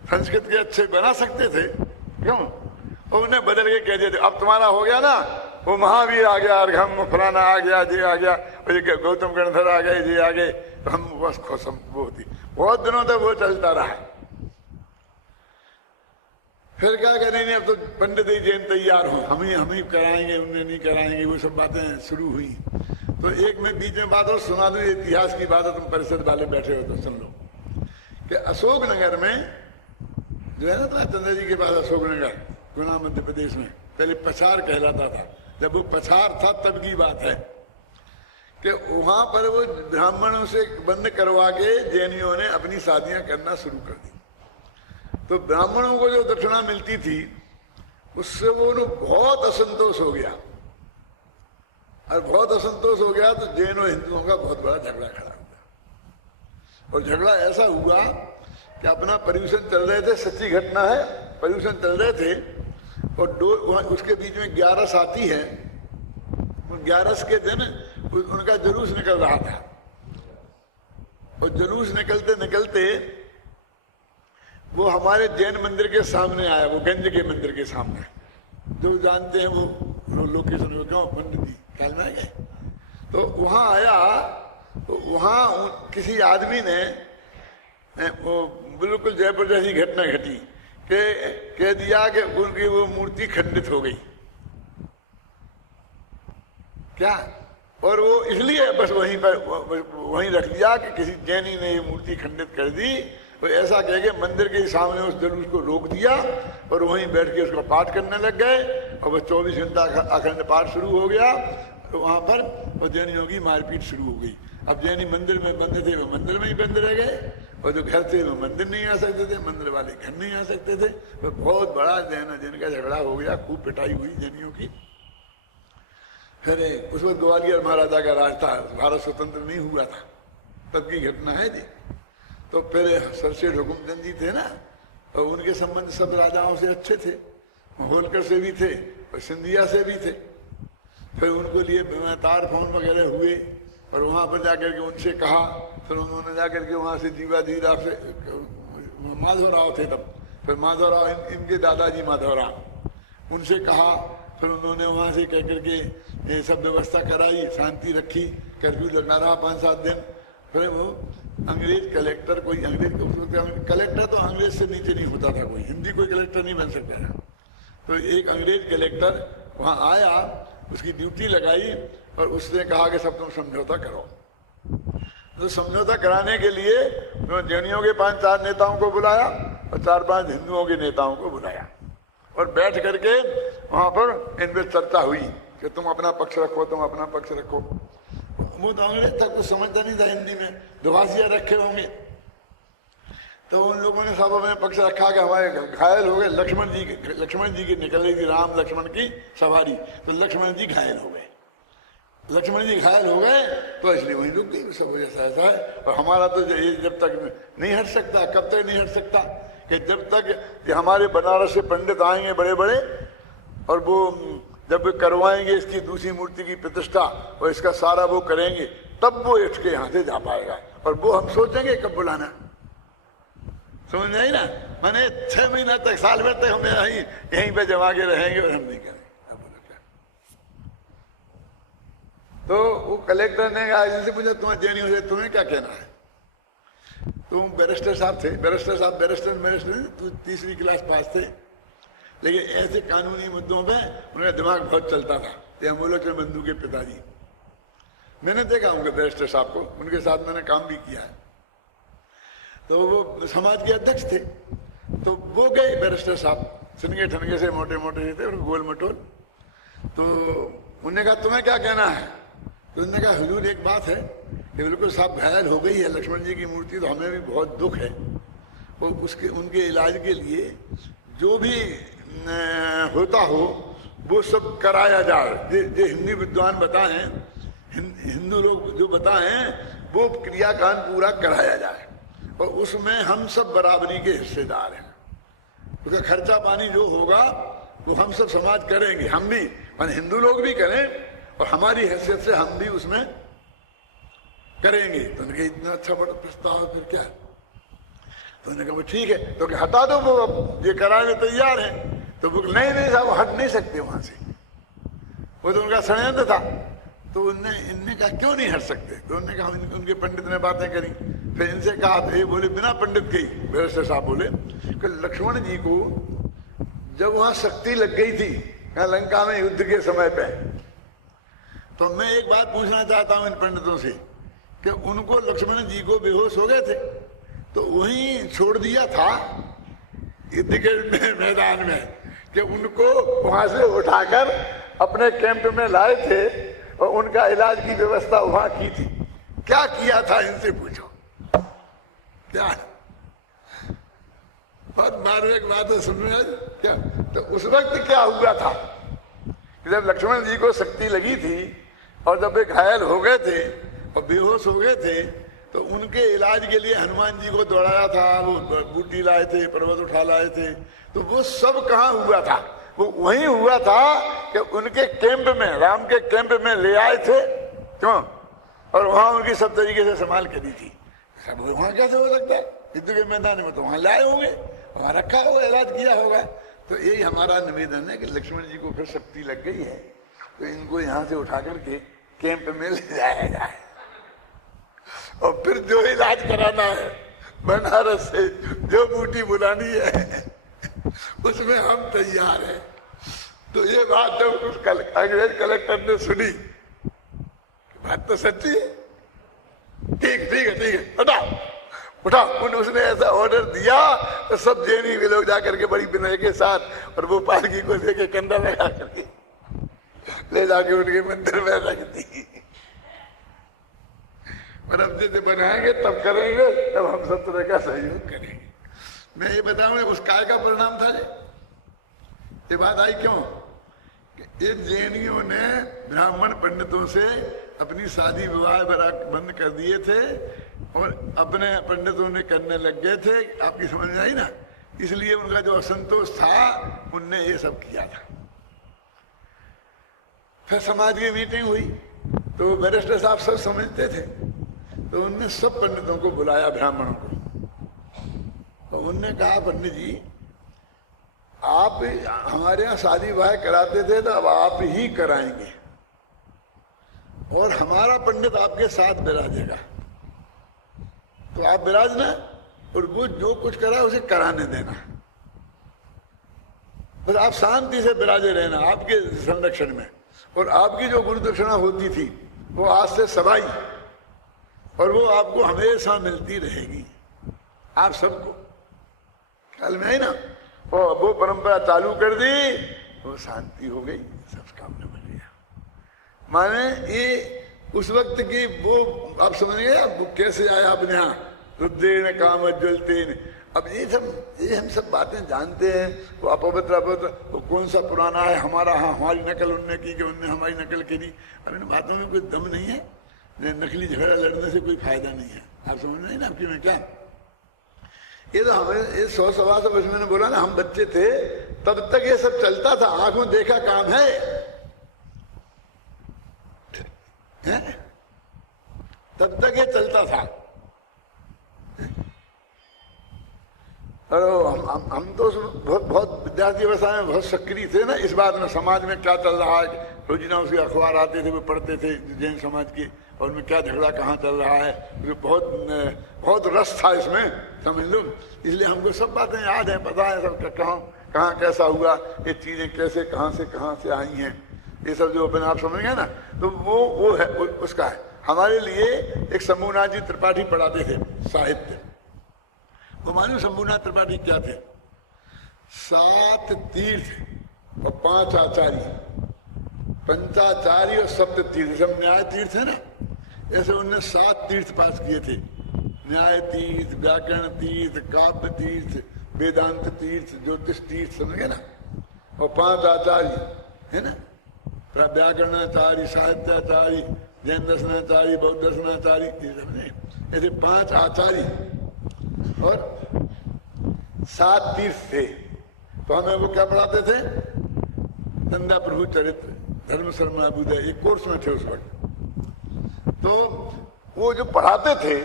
संस्कृत के अच्छे बना सकते थे, क्यों, और उन्हें बदल के कह दिया अब तुम्हारा हो गया ना, वो महावीर आ गया, अर्घम फलाना आ गया, जे आ गया, गौतम गणधर आ गए, जे आ गए, तो हम बस खुश, हम बहुत दिनों तक वो चलता रहा। फिर क्या करेंगे, अब तो पंडित ही जैन तैयार हो, हम ही कराएंगे, उन्हें नहीं कराएंगे, वो सब बातें शुरू हुई। तो एक मैं बीच में बात और सुना दूं, इतिहास की बात है, तुम परिषद वाले बैठे हो तो सुन लो। कि अशोकनगर में जो है ना, तो चंद्र जी के पास अशोकनगर गुना मध्य प्रदेश में पहले पछार कहलाता था। जब वो पछार था तब की बात है कि वहां पर वो ब्राह्मणों से बंद करवा के जैनियों ने अपनी शादियां करना शुरू कर दी। तो ब्राह्मणों को जो दक्षिणा मिलती थी उससे वो बहुत असंतोष हो गया, और बहुत असंतोष हो गया तो जैन और हिंदुओं का बहुत बड़ा झगड़ा खड़ा हुआ। और झगड़ा ऐसा हुआ कि अपना पर्यूषण चल रहे थे, सच्ची घटना है, पर्यूषण चल रहे थे और उसके बीच में 11 आती है। 11 के दिन उनका जुलूस निकल रहा था, और जुलूस निकलते निकलते वो हमारे जैन मंदिर के सामने आया, वो गंज के मंदिर के सामने, जो जानते हैं वो लोकेशन, क्यों पंडित जी ख्याल में आए। तो वहां आया, तो वहां किसी आदमी ने वो बिल्कुल जयपुर जैसी घटना घटी के कह दिया कि उनकी वो मूर्ति खंडित हो गई। क्या, और वो इसलिए बस वहीं पर वहीं रख दिया कि किसी जैनी ने ये मूर्ति खंडित कर दी। तो ऐसा कह के मंदिर के सामने उस जुलूस को रोक दिया और वहीं बैठ के उसका पाठ करने लग गए, और वह 24 घंटा अखंड पाठ शुरू हो गया। तो वहां पर वो जैनियों की मारपीट शुरू हो गई। अब जैनी मंदिर में बंद थे, वो मंदिर में ही बंद रह गए, और जो घर थे वो मंदिर नहीं आ सकते थे, मंदिर वाले घर नहीं आ सकते थे। तो बहुत बड़ा जैन का झगड़ा हो गया, खूब पिटाई हुई जैनियों की। फिर उस वक्त ग्वालियर महाराजा का राज था, भारत स्वतंत्र नहीं हुआ था, तब की घटना है जी। तो फिर सरसेठ हुकुमचंद जी थे ना, और उनके संबंध सब राजाओं से अच्छे थे, होलकर से भी थे और सिंधिया से भी थे। फिर उनको लिए तार फोन वगैरह हुए, और वहां पर जाकर के उनसे कहा। फिर उन्होंने जाकर के वहां से जीवाजीराव से, माधवराव थे तब, फिर माधवराव इनके दादाजी माधवराव, उनसे कहा। फिर उन्होंने वहां से कह करके ये सब व्यवस्था कराई, शांति रखी, कर्फ्यू लगा रहा 5-7 दिन। फिर वो अंग्रेज कलेक्टर, कोई अंग्रेज कलेक्टर तो अंग्रेज से नीचे नहीं होता था, कोई हिंदी कोई कलेक्टर नहीं बन सकता था। तो एक अंग्रेज कलेक्टर वहां आया, उसकी ड्यूटी लगाई, और उसने कहा कि सब तुम समझौता करो। तो समझौता कराने के लिए उन्होंने जैनियों के 5-4 नेताओं को बुलाया और 4-5 हिंदुओं के नेताओं को बुलाया, और बैठ करके वहां पर इनमें चर्चा हुई कि तुम अपना पक्ष रखो, तुम अपना पक्ष रखो। वो तो अंग्रेज तक कुछ समझता नहीं था हिंदी में, दुभाषिया रखे होंगे। तो उन लोगों ने सब अपने पक्ष रखा कि हमारे घायल हो गए। लक्ष्मण जी की निकल रही थी राम लक्ष्मण की सवारी, तो लक्ष्मण जी घायल हो गए। लक्ष्मण जी घायल हो गए तो इसलिए वहीं रुक गई सब, ऐसा है। और हमारा तो जब तक नहीं हट सकता, कब तक नहीं हट सकता, कि जब तक कि हमारे बनारस से पंडित आएंगे बड़े बड़े, और वो जब वे करवाएंगे इसकी दूसरी मूर्ति की प्रतिष्ठा और इसका सारा वो करेंगे, तब वो उठ के यहां से जा पाएगा। और वो हम सोचेंगे कब बुलाना, समझ में आई ना? माने 6 महीना तक, साल भर तक हम यहीं पे जमा के रहेंगे और हम नहीं करेंगे। तो वो कलेक्टर ने कहा, इनसे पूछा तुम्हें देनी हो जाए, तुम्हें क्या कहना है? तुम बैरिस्टर साहब थे, बैरिस्टर साहब, बैरिस्टर तू 3री क्लास पास थे, लेकिन ऐसे कानूनी मुद्दों पे उनका दिमाग बहुत चलता था। ये अमूल्यचंद बंधु के पिताजी, मैंने देखा उनके बैरिस्टर साहब को, उनके साथ मैंने काम भी किया है। तो वो समाज के अध्यक्ष थे, तो वो गए बैरिस्टर साहब, सिनगे ठनगे से मोटे मोटे थे और गोल मटोल। तो उन्होंने कहा तुम्हें क्या कहना है? तो उन्होंने कहा हुजूर एक बात है कि बिल्कुल साहब घायल हो गई है लक्ष्मण जी की मूर्ति, तो हमें भी बहुत दुख है, और उसके उनके इलाज के लिए जो भी होता हो वो सब कराया जाए। जो हिंदी विद्वान बताएं, हिंदू लोग जो बताएं, वो क्रियाकांड पूरा कराया जाए, और उसमें हम सब बराबरी के हिस्सेदार हैं। उसका खर्चा पानी जो होगा वो हम सब समाज करेंगे, हम भी, मान हिंदू लोग भी करें और हमारी हैसियत से हम भी उसमें करेंगे। तो उनके इतना अच्छा बड़ा प्रस्ताव, फिर क्या? तो उन्होंने कहा ठीक है, तो हटा दो, वो अब ये कराने तैयार हैं। तो वो नहीं साहब हट नहीं सकते वहां से, वो तो उनका षड्यंत्र था। तो इनने कहा क्यों नहीं हट सकते? तो उन्होंने कहा, उनके पंडित ने बातें करी, फिर इनसे कहा, तो ये बोले बिना पंडित के ही, बैरिस्टर साहब बोले कि लक्ष्मण जी को जब वहां शक्ति लग गई थी लंका में युद्ध के समय पे, तो मैं एक बात पूछना चाहता हूं इन पंडितों से कि उनको लक्ष्मण जी को बेहोश हो गए थे तो वहीं छोड़ दिया था युद्ध के मैदान में, कि उनको वहां से उठाकर अपने कैंप में लाए थे और उनका इलाज की व्यवस्था वहां की थी? क्या किया था इनसे पूछो, क्या? बहुत मार्मिक बात है, सुन रहे क्या? तो उस वक्त क्या हुआ था कि जब लक्ष्मण जी को शक्ति लगी थी और जब वे घायल हो गए थे और बेहोश हो गए थे, तो उनके इलाज के लिए हनुमान जी को दौड़ाया था, वो बूटी लाए थे, पर्वत उठा लाए थे। तो वो सब कहाँ हुआ था? वो वहीं हुआ था कि उनके कैंप में, राम के कैंप में ले आए थे, क्यों? और वहां उनकी सब तरीके से संभाल करी थी। सब वहां कैसे हो सकता है? युद्ध के मैदान में तो वहां लाए होंगे, वहां रखा होगा, इलाज किया होगा। तो यही हमारा निवेदन है कि लक्ष्मण जी को फिर शक्ति लग गई है, तो इनको यहाँ से उठा करके कैंप में ले जाया जाए, और फिर जो इलाज कराना है बनारस से, जो बूटी बुलानी है, उसमें हम तैयार हैं। तो ये बात जब उस अंग्रेज कलेक्टर ने सुनी, बात तो सच्ची है, ठीक है, उठा। उसने ऐसा ऑर्डर दिया तो सब जैनी के लोग जाकर के बड़ी विनय के साथ और वो पालकी को लेके कंधा लगा करके ले जाके उनके मंदिर में रख दी। और अब जैसे बनाएंगे तब करेंगे, तब हम सब तरह का सहयोग करेंगे। मैं ये बताऊंगा उस काय का परिणाम था ये बात आई क्यों? कि इन जैनियों ने ब्राह्मण पंडितों से अपनी शादी विवाह बंद कर दिए थे और अपने पंडितों ने करने लग गए थे। आपकी समझ में आई ना? इसलिए उनका जो असंतोष था उनने ये सब किया था। फिर समाज की मीटिंग हुई तो बैरिस्टर साहब सब समझते थे, तो उनने सब पंडितों को बुलाया, ब्राह्मणों को, तो उनने कहा पंडित जी आप हमारे यहाँ शादी विवाह कराते थे तो अब आप ही कराएंगे और हमारा पंडित आपके साथ विराजेगा, तो आप विराजना और वो जो कुछ करा उसे कराने देना, बस आप शांति से विराजे रहना आपके संरक्षण में। और आपकी जो गुरु दक्षिणा होती थी वो आज से सबाई, और वो आपको हमेशा मिलती रहेगी, आप सबको। ख्याल में आई ना? और वो परंपरा चालू कर दी, वो शांति हो गई, सब काम न बन गया। माने ये उस वक्त की वो आप समझ गए वो कैसे आया अपने यहाँ, रुद्रेण काम ज्वलतेन। अब ये हम सब बातें जानते हैं, वो अपवित्र वो कौन सा पुराना है हमारा, हाँ हमारी नकल उनने की कि उनने हमारी नकल करी। और इन बातों में कोई दम नहीं है, नकली झगड़ा लड़ने से कोई फायदा नहीं है। आप समझ नहीं ना आपकी मैं क्या? ये तो हमें ये 100-125 वर्ष मैंने बोला ना, हम बच्चे थे तब तक ये सब चलता था, आंखों देखा काम है। है? तब तक ये चलता था। और हम तो बहुत विद्यार्थी अवस्था में बहुत सक्रिय थे ना इस बात में, समाज में क्या चल रहा है। रोजिना उसके अखबार आते थे, वो पढ़ते थे जैन समाज के, और उनमें क्या झगड़ा कहाँ चल रहा है, बहुत रस था इसमें, समझ लो। इसलिए हमको सब बातें याद है, पता है सब कहाँ कैसा हुआ, ये चीजें कैसे कहाँ से आई हैं, ये सब जो अपने आप समझ गए ना, तो वो है उसका है। हमारे लिए एक शंभुनाथ जी त्रिपाठी पढ़ाते थे साहित्य। वो मालूम शंभुनाथ त्रिपाठी क्या थे? 7 तीर्थ और 5 आचार्य, पंचाचार्य और सप्त तीर्थ, सब न्याय तीर्थ है ना, ऐसे उनने 7 तीर्थ पास किए थे। न्याय तीर्थ, व्याकरण तीर्थ, काव्य तीर्थ, वेदांत तीर्थ, ज्योतिष तीर्थ, समझ गए ना। और 5 आचार्य है ना, व्याकरणाचार्य, साहित्याचार्य, जैन दर्शनाचार्य, बौद्ध दर्शनाचार्य, ऐसे 5 आचार्य और 7 तीर्थ थे। तो हमें वो क्या पढ़ाते थे? नंदा प्रभु चरित्र, धर्म शर्मा बुदय, एक कोर्स में थे उस वक्त। तो वो जो पढ़ाते थे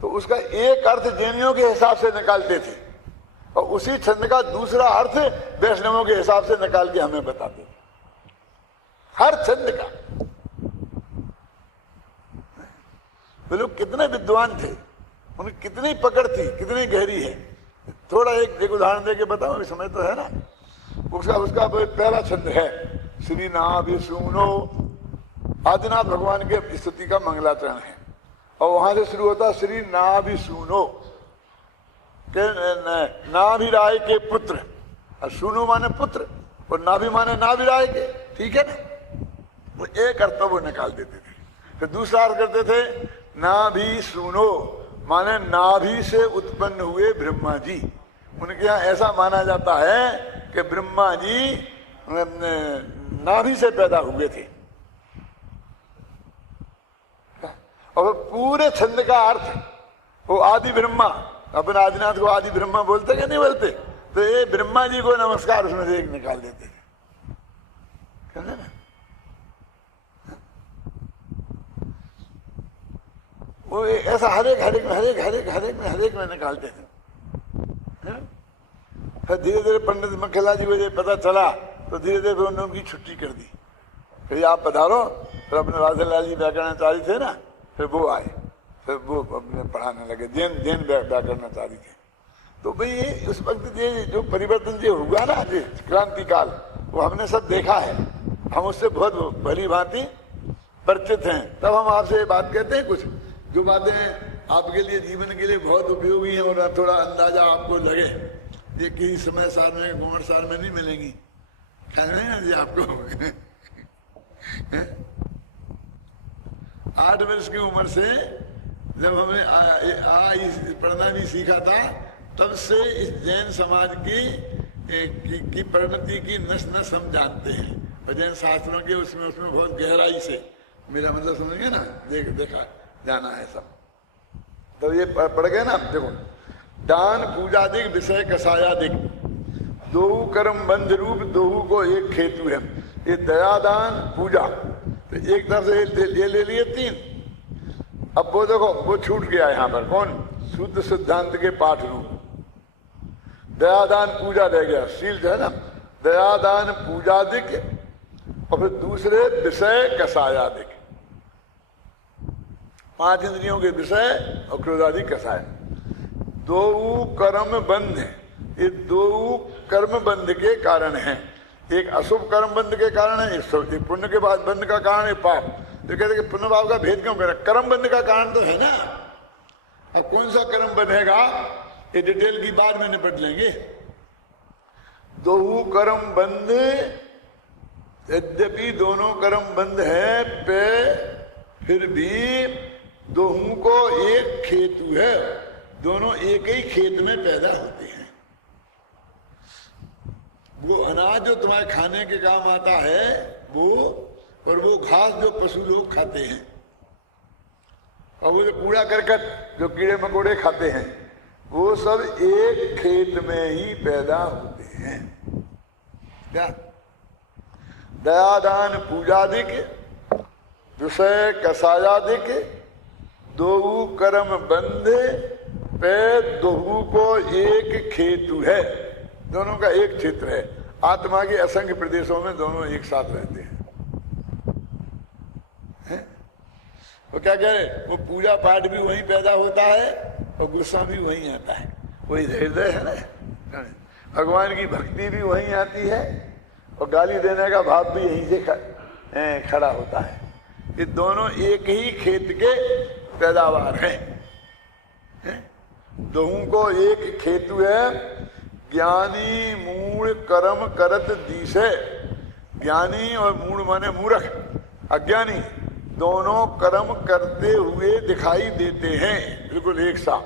तो उसका एक अर्थ जैनियों के हिसाब से निकालते थे, और उसी छंद का दूसरा अर्थ वैष्णवों के हिसाब से निकाल के हमें बताते थे, हर छंद का। वो लोग कितने विद्वान थे, उनकी कितनी पकड़ थी, कितनी गहरी है। थोड़ा एक उदाहरण देके बताओ, इस समय तो है ना, उसका पहला छंद है श्री नाभि सुनो। आदिनाथ भगवान के स्तुति का मंगलाचरण है, और वहां से शुरू होता श्री नाभि सुनो के नाभि राय के पुत्र, और सुनो माने पुत्र, और नाभि माने नाभि राय के, ठीक है ना। वो एक अर्थ वो निकाल देते थे। फिर दूसरा अर्थ करते थे नाभि सुनो माने नाभि से उत्पन्न हुए ब्रह्मा जी। उनके यहाँ ऐसा माना जाता है कि ब्रह्मा जी नाभि से पैदा हुए थे। और पूरे छंद का अर्थ वो आदि ब्रह्मा, अपने आदिनाथ को आदि ब्रह्मा बोलते कि नहीं बोलते, तो ये ब्रह्मा जी को नमस्कार उसमें से एक निकाल देते थे ना। वो ऐसा हरेक में निकालते थे। फिर धीरे धीरे पंडित मक्खीलाल जी को ये पता चला तो धीरे धीरे उन्होंने उनकी छुट्टी कर दी। फिर आप पधारो, फिर अपने राजलाल जी व्याकरणाचार्य थे ना, फिर वो आए, फिर वो अपने पढ़ाने लगे, जैन व्याकरणाचार्य थे। तो भाई उस वक्त ये जो परिवर्तन जो हुआ ना, ये क्रांति काल, वो हमने सब देखा है, हम उससे बहुत भली भांति परिचित हैं। तब हम आपसे ये बात कहते हैं, कुछ जो बातें आपके लिए जीवन के लिए बहुत उपयोगी हैं और थोड़ा अंदाजा आपको लगे, ये किसी समय साल में, घूमर साल में नहीं मिलेंगी, ख्याल नहीं ना जी आपको। 8 वर्ष की उम्र से जब हमने पढ़ना भी सीखा था, तब से इस जैन समाज की परिणति की नस नस हम जानते हैं, और जैन शास्त्रों के उसमें बहुत गहराई से, मेरा मतलब समझेंगे ना, देखा जाना है सब। तो ये पढ़ गए ना। देखो, दान पूजादिक विषय कसायादिक, दो कर्म बंध रूप, दो को एक खेतु है। ये दया दान पूजा, तो एक तरफ से ये ले लिए 3। अब वो देखो, वो छूट गया यहाँ पर, कौन? शुद्ध सिद्धांत के पाठ रूप दयादान पूजा रह गया, शील जो है ना, दयादान पूजादिक, और फिर दूसरे विषय कसायादिक, 5 इंद्रियों के विषय और क्रोधादि कसाय। 2 कर्म बंध है, ये 2 कर्म बंध के कारण हैं। एक अशुभ कर्म बंध के कारण है, एक पुण्य के बाद बंध का कारण है पाप। तो कहते कि पुण्य पाप का भेद क्यों करें? कर्म बंध का कारण तो है ना। अब कौन सा कर्म बंधेगा, ये डिटेल की बाद में निपट लेंगे। 2 कर्म बंध, यद्यपि दोनों कर्म बंध है पे, फिर भी 2 को एक खेतु है, दोनों एक ही खेत में पैदा होते हैं। वो अनाज जो तुम्हारे खाने के काम आता है वो, और वो घास जो पशु लोग खाते हैं, और वो जो कूड़ा करकट जो कीड़े मकोड़े खाते हैं, वो सब एक खेत में ही पैदा होते हैं। क्या? दयादान पूजादिक विषय कसायादिक दोहु कर्म बंधे पे दोहु को एक खेतु है, दोनों का एक क्षेत्र है। आत्मा के असंख्य प्रदेशों में दोनों एक साथ रहते हैं। वो क्या कह रहे, वो पूजा पाठ भी वहीं पैदा होता है और गुस्सा भी वहीं आता है, वही हृदय है ना। भगवान की भक्ति भी वहीं आती है और गाली देने का भाव भी यहीं से खड़ा होता है। ये दोनों एक ही खेत के पैदावार हैं। दोनों को एक खेतु है। ज्ञानी मूढ़ कर्म करत दिशे, ज्ञानी और मूढ़ माने मूर्ख, अज्ञानी, दोनों कर्म करते हुए दिखाई देते हैं बिल्कुल एक साथ।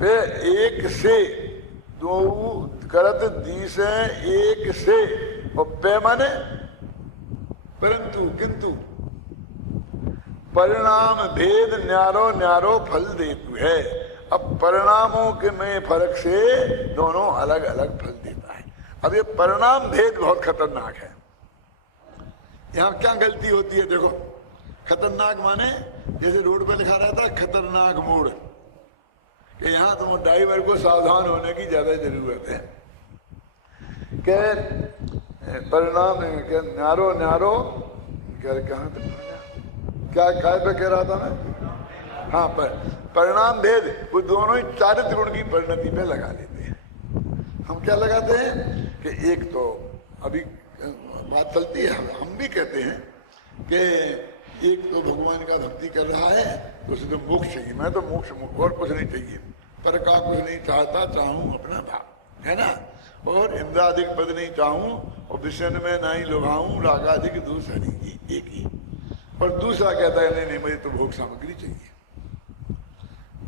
वे एक से दो करत दिशे, एक से, और पे माने परंतु किंतु, परिणाम भेद न्यारो न्यारो फल देतु है। अब परिणामों के में फर्क से दोनों अलग अलग फल देता है। अब ये परिणाम भेद बहुत खतरनाक है। यहाँ क्या गलती होती है देखो, खतरनाक माने जैसे रोड पे लिखा रहता है खतरनाक मोड़, कि यहाँ तुम ड्राइवर को सावधान होने की ज्यादा जरूरत है। क्या परिणाम क्या न्यारो न्यारो कहाँ क्या काय पे कह रहा था मैं, हाँ पर परिणाम भेद, वो दोनों ही चारित्र गुण की परिणति पे लगा लेते हैं। हम क्या लगाते हैं कि एक तो अभी बात चलती है, हम भी कहते हैं कि एक तो भगवान का भक्ति कर रहा है, उसे तो मोक्ष चाहिए, मैं तो मोक्ष और कुछ नहीं चाहिए, पर का कुछ नहीं चाहता, चाहूं अपना भाव, है ना। और इंद्रादिक पद नहीं चाहूं और विषय में नहीं लुभाऊं, रागादिक दूसरा नहीं, एक ही। और दूसरा कहता है नहीं नहीं मुझे तो भोग सामग्री चाहिए।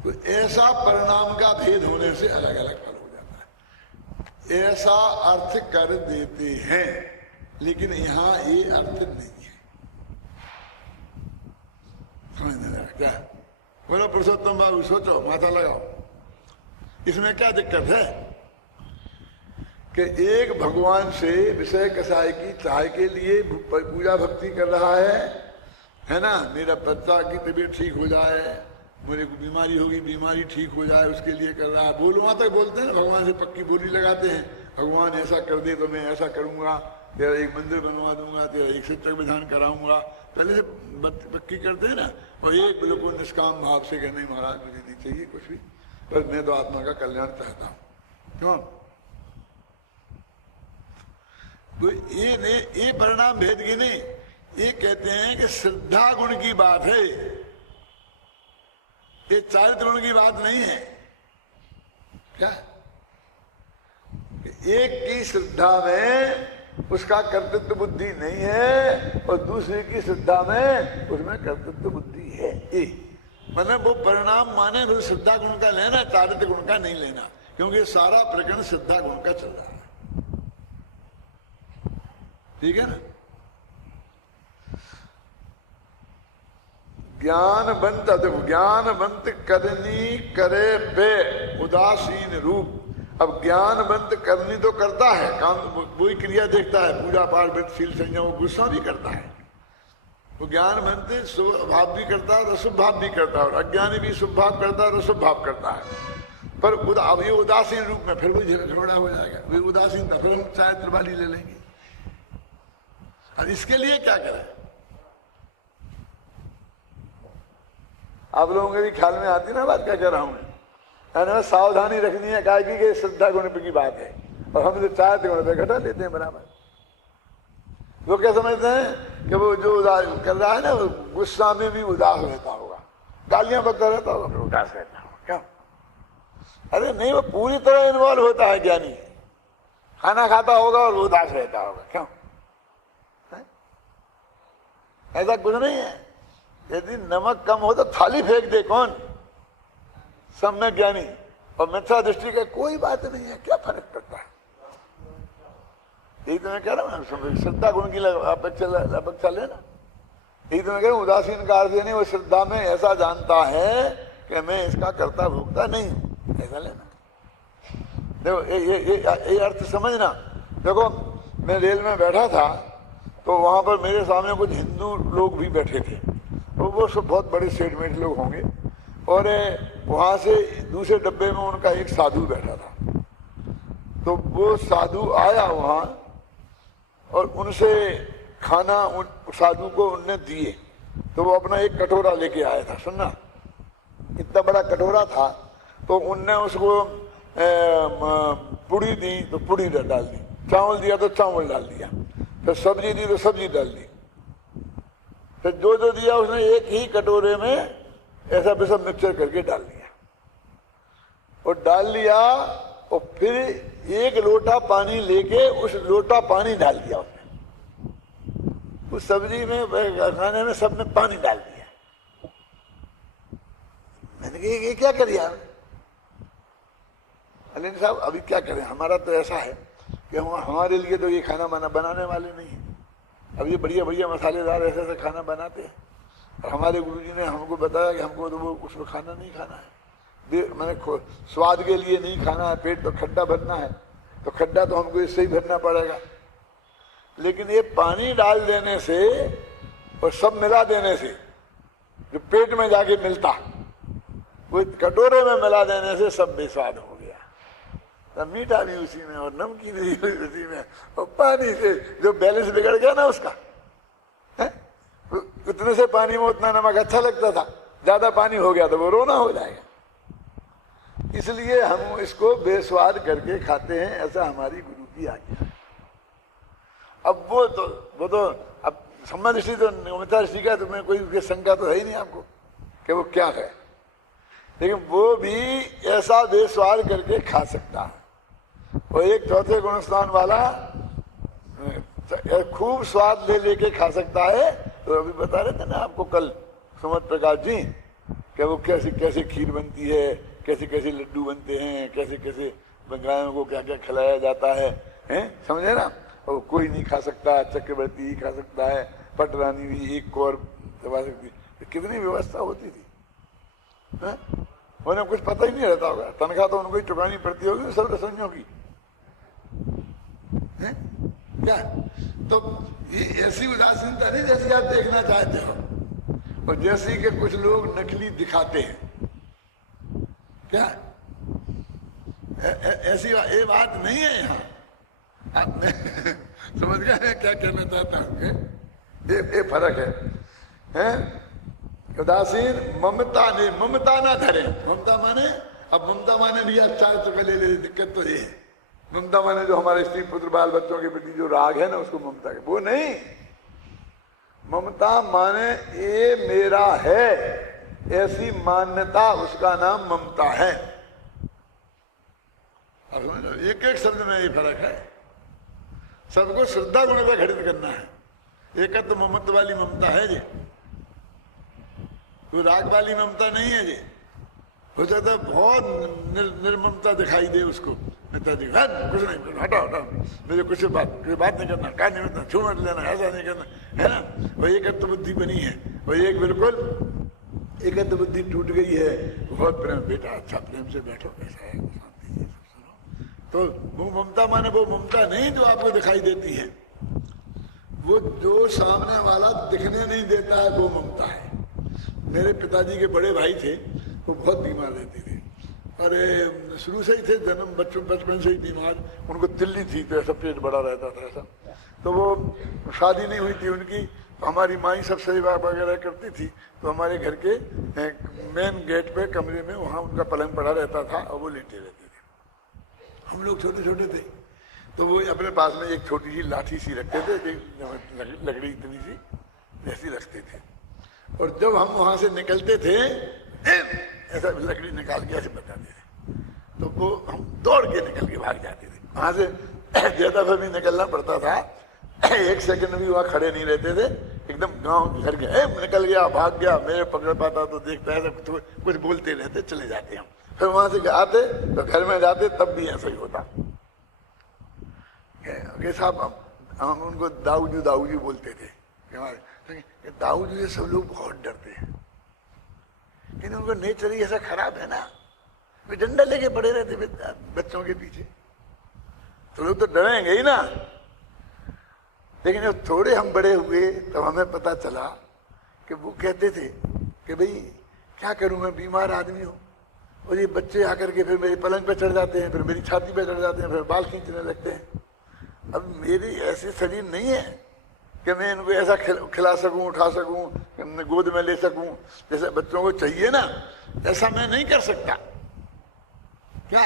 तो ऐसा परिणाम का भेद होने से अलग अलग फल हो जाता है, ऐसा अर्थ कर देते हैं, लेकिन यहां ये अर्थ नहीं है। समझने लगा क्या? बोलो पुरुषोत्तम बाबू, सोचो, माथा लगाओ, इसमें क्या दिक्कत है कि एक भगवान से विषय कसाय की चाय के लिए पूजा भक्ति कर रहा है ना, मेरा बच्चा की तबीयत ठीक हो जाए, मुझे को बीमारी होगी, बीमारी ठीक हो जाए, उसके लिए कर रहा है। बोलो वहां तक बोलते हैं ना, भगवान से पक्की बोली लगाते हैं, भगवान ऐसा कर दे तो मैं ऐसा करूंगा, तेरा एक मंदिर बनवा दूंगा, तेरा एक शिक्षक विधान कराऊंगा, पहले से पक्की करते हैं ना। और एक बिल्कुल निष्काम भाव से कहने महाराज मुझे नहीं चाहिए कुछ भी, पर मैं तो आत्मा का कल्याण चाहता हूं। क्यों? तो ये परिणाम भेद की नहीं, ये कहते हैं कि श्रद्धा गुण की बात है, ये चारित्र गुण की बात नहीं है। क्या? एक की श्रद्धा में उसका कर्तृत्व बुद्धि नहीं है और दूसरे की श्रद्धा में उसमें कर्तृत्व बुद्धि है। मतलब वो परिणाम माने फिर श्रद्धा गुण का लेना, चारित्र गुण का नहीं लेना, क्योंकि सारा प्रकरण श्रद्धा गुण का चल रहा है। ठीक है ना। ज्ञानवंत, देखो ज्ञानवंत करनी करे पे उदासीन रूप। अब ज्ञानवंत करनी तो करता है काम, वही क्रिया देखता है, पूजा पाठ वृत्तशील संयम, गुस्सा भी करता है। वो ज्ञानवंत शुभ भाव भी करता है और अशुभ भाव भी करता है, और अज्ञानी भी शुभ भाव करता है और अशुभ भाव करता है। पर अब ये उदासीन रूप में फिर वो झगड़ा हो जाएगा, वे उदासीन था, फिर हम चाय त्रिवाली ले लेंगे। और इसके लिए क्या करें? आप लोगों के भी ख्याल में आती ना बात क्या कह रहा हूं मैं, सावधानी रखनी है, काय की श्रद्धा गुण की बात है, और हम जो चाहते गुण पे घटा लेते हैं बराबर। वो क्या समझते हैं कि वो जो उदास कर रहा है ना, वो गुस्सा में भी उदास रहता होगा, गालियां बकता रहता होगा, फिर उदास रहता होगा। क्या? अरे नहीं, वो पूरी तरह इन्वॉल्व होता है ज्ञानी, खाना खाता होगा और उदास रहता होगा। क्यों? ऐसा कुछ नहीं है। यदि नमक कम हो तो थाली फेंक दे कौन? सम्यक ज्ञानी। और मिथ्या दृष्टि का कोई बात नहीं है, क्या फर्क पड़ता है? यही तो मैं कह रहा हूँ, श्रद्धा गुण की अपेक्षा लेना। यही तो मैं कह रहा हूँ, उदासीन का अर्थ नहीं, वो श्रद्धा में ऐसा जानता है कि मैं इसका कर्ता भोगता नहीं, ऐसा लेना। देखो ये अर्थ समझना। देखो मैं रेल में बैठा था तो वहां पर मेरे सामने कुछ हिंदू लोग भी बैठे थे, तो वो सब बहुत बड़े सेठमेट लोग होंगे, और वहां से दूसरे डब्बे में उनका एक साधु बैठा था। तो वो साधु आया वहां और उनसे खाना उन साधु को उनने दिए, तो वो अपना एक कटोरा लेके आया था। सुनना, इतना बड़ा कटोरा था, तो उनने उसको पुड़ी दी तो पुड़ी डाल दी, चावल दिया तो चावल डाल दिया, फिर सब्जी दी तो सब्जी डाल दी, फिर जो जो दिया उसने एक ही कटोरे में ऐसा वैसा मिक्सचर करके डाल दिया, और डाल लिया, और फिर एक लोटा पानी लेके उस लोटा पानी डाल दिया उसने, उस सब्जी में खाने में सब में पानी डाल दिया। मैंने कहा ये क्या कर यार अलीन साहब, अभी क्या करें, हमारा तो ऐसा है कि हमारे लिए तो ये खाना बनाने वाले नहीं है। अब ये बढ़िया बढ़िया मसालेदार ऐसे ऐसे खाना बनाते हैं, और हमारे गुरुजी ने हमको बताया कि हमको तो वो उसमें खाना नहीं खाना है, मैंने स्वाद के लिए नहीं खाना है, पेट तो खड्डा भरना है, तो खड्डा तो हमको इससे ही भरना पड़ेगा। लेकिन ये पानी डाल देने से और सब मिला देने से जो पेट में जाके मिलता, वो कटोरे में मिला देने से सब बेस्वाद हो गया। तब मीठा भी उसी में और नमकीन भी उसी में, और पानी से जो बैलेंस बिगड़ गया ना उसका है? उतने से पानी में उतना नमक अच्छा लगता था, ज्यादा पानी हो गया तो वो रोना हो जाएगा। इसलिए हम इसको बेस्वाद करके खाते हैं, ऐसा हमारी गुरु की आज्ञा है। अब वो तो अब सम्मान ऋषि तो अमिता ऋषि का, तुम्हें कोई उसकी शंका तो है ही नहीं आपको कि वो क्या है, लेकिन वो भी ऐसा बेस्वाद करके खा सकता है। और एक चौथे गुण स्थान वाला खूब स्वाद ले लेके खा सकता है। तो अभी बता रहे थे ना आपको कल सुमत प्रकाश जी कि वो कैसे कैसे खीर बनती है, कैसे कैसे लड्डू बनते हैं, कैसे कैसे गायों को क्या क्या खिलाया जाता है, समझे ना। और कोई नहीं खा सकता, चक्रवर्ती ही खा सकता है, पटरानी भी एक और दबा सकती है। कितनी व्यवस्था होती थी, उन्हें कुछ पता ही नहीं रहता होगा, तनख्वाह तो उनको ही चुकानी पड़ती होगी सब रसोइयों की, क्या। तो ये ऐसी उदासीनता नहीं जैसी आप देखना चाहते हो, और जैसी कि कुछ लोग नकली दिखाते हैं, क्या ऐसी ये बात नहीं है यहाँ। आप समझ गए क्या कहना चाहता हूँ, ये फर्क है? उदासीन ममता ने ममता ना धरे, ममता माने, अब ममता माने भी आप चार चुका ले ले, दिक्कत तो ये है। ममता माने जो हमारे स्त्री पुत्र बाल बच्चों के प्रति जो राग है ना, उसको ममता है, वो नहीं। ममता माने ये मेरा है, ऐसी मान्यता, उसका नाम ममता है। अब समझ लो, एक एक शब्द में ये फर्क है। सबको श्रद्धा गुण पे खड़ित करना है। एक तो ममत्व वाली ममता है जी, तो राग वाली ममता नहीं है जी। हो जाता बहुत निर्ममता दिखाई दे उसको, नेताजी कुछ नहीं, हटाओ हटाओ, मुझे कुछ बात नहीं करना, क्या नहीं करना, छू मत लेना, ऐसा नहीं करना, है ना। वही एकत्व बुद्धि बनी है, वही एक बिल्कुल एकत्व बुद्धि टूट गई है। बहुत प्रेम, बेटा अच्छा प्रेम से बैठो, कैसा है, शांति से सब सुनो। तो वो ममता माने वो ममता नहीं जो आपको दिखाई देती है, वो जो सामने वाला दिखने नहीं देता है, वो ममता है। मेरे पिताजी के बड़े भाई थे, वो बहुत बीमार रहते थे, अरे शुरू से ही थे, जन्म बचपन से ही बीमार, उनको तिल्ली थी, तो ऐसा पेट बड़ा रहता था ऐसा। तो वो शादी नहीं हुई थी उनकी, तो हमारी माँ ही सब सेवा वगैरह करती थी। तो हमारे घर के मेन गेट पे कमरे में वहाँ उनका पलंग पड़ा रहता था, और वो लेटे रहते थे। हम लोग छोटे छोटे थे, तो वो अपने पास में एक छोटी सी लाठी सी रखते थे, लकड़ी इतनी सी ऐसी रखते थे। और जब हम वहां से निकलते थे, ऐसा लकड़ी निकाल के ऐसे बताते थे, तो वो हम दौड़ के निकल के भाग जाते थे वहां से। ज्यादा भी निकलना पड़ता था, एक सेकंड भी वहां खड़े नहीं रहते थे, एकदम गांव घर गया, निकल गया, भाग गया, मेरे पकड़ पाता तो देखता है तो कुछ बोलते रहते, चले जाते हम। फिर वहां से आते तो घर में जाते, तब भी ऐसा ही होता। साहब हम उनको दाऊजी बोलते थे, दाऊजी से सब लोग बहुत डरते हैं, लेकिन उनको नेचर ही ऐसा खराब है ना, वे डंडा लेके पड़े रहते बच्चों के पीछे, तो लोग तो डरेंगे ही ना। लेकिन जब थोड़े हम बड़े हुए तब हमें पता चला कि वो कहते थे कि भाई क्या करूं, मैं बीमार आदमी हूं, और ये बच्चे आकर के फिर मेरी पलंग पे चढ़ जाते हैं, फिर मेरी छाती पे चढ़ जाते हैं, फिर बाल खींचने लगते हैं। अब मेरी ऐसी शरीर नहीं है कि मैं इनको ऐसा खिला सकूं, उठा सकूं, गोद में ले सकूं, जैसे बच्चों को चाहिए ना, ऐसा मैं नहीं कर सकता। क्या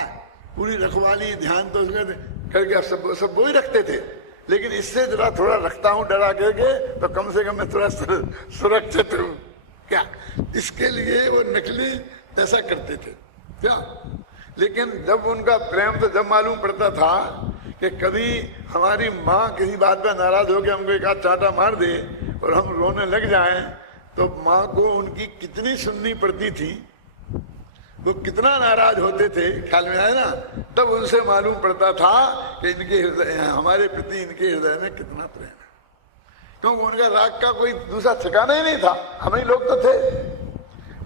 पूरी रखवाली ध्यान तो उसमें करके सब वो ही रखते थे, लेकिन इससे जरा थोड़ा रखता हूं डरा करके, तो कम से कम मैं थोड़ा सुरक्षित हूं। क्या इसके लिए वो नकली ऐसा करते थे क्या। लेकिन जब उनका प्रेम तो जब मालूम पड़ता था कि कभी हमारी माँ किसी बात पे नाराज हो गया, हमको एक आध चांटा मार दे और हम रोने लग जाएं, तो माँ को उनकी कितनी सुननी पड़ती थी, वो कितना नाराज होते थे, ख्याल में आया ना। तब उनसे मालूम पड़ता था कि इनके हृदय, हमारे प्रति इनके हृदय में कितना प्रेम है, क्योंकि उनका राग का कोई दूसरा ठिकाना ही नहीं था। हम ही लोग तो थे,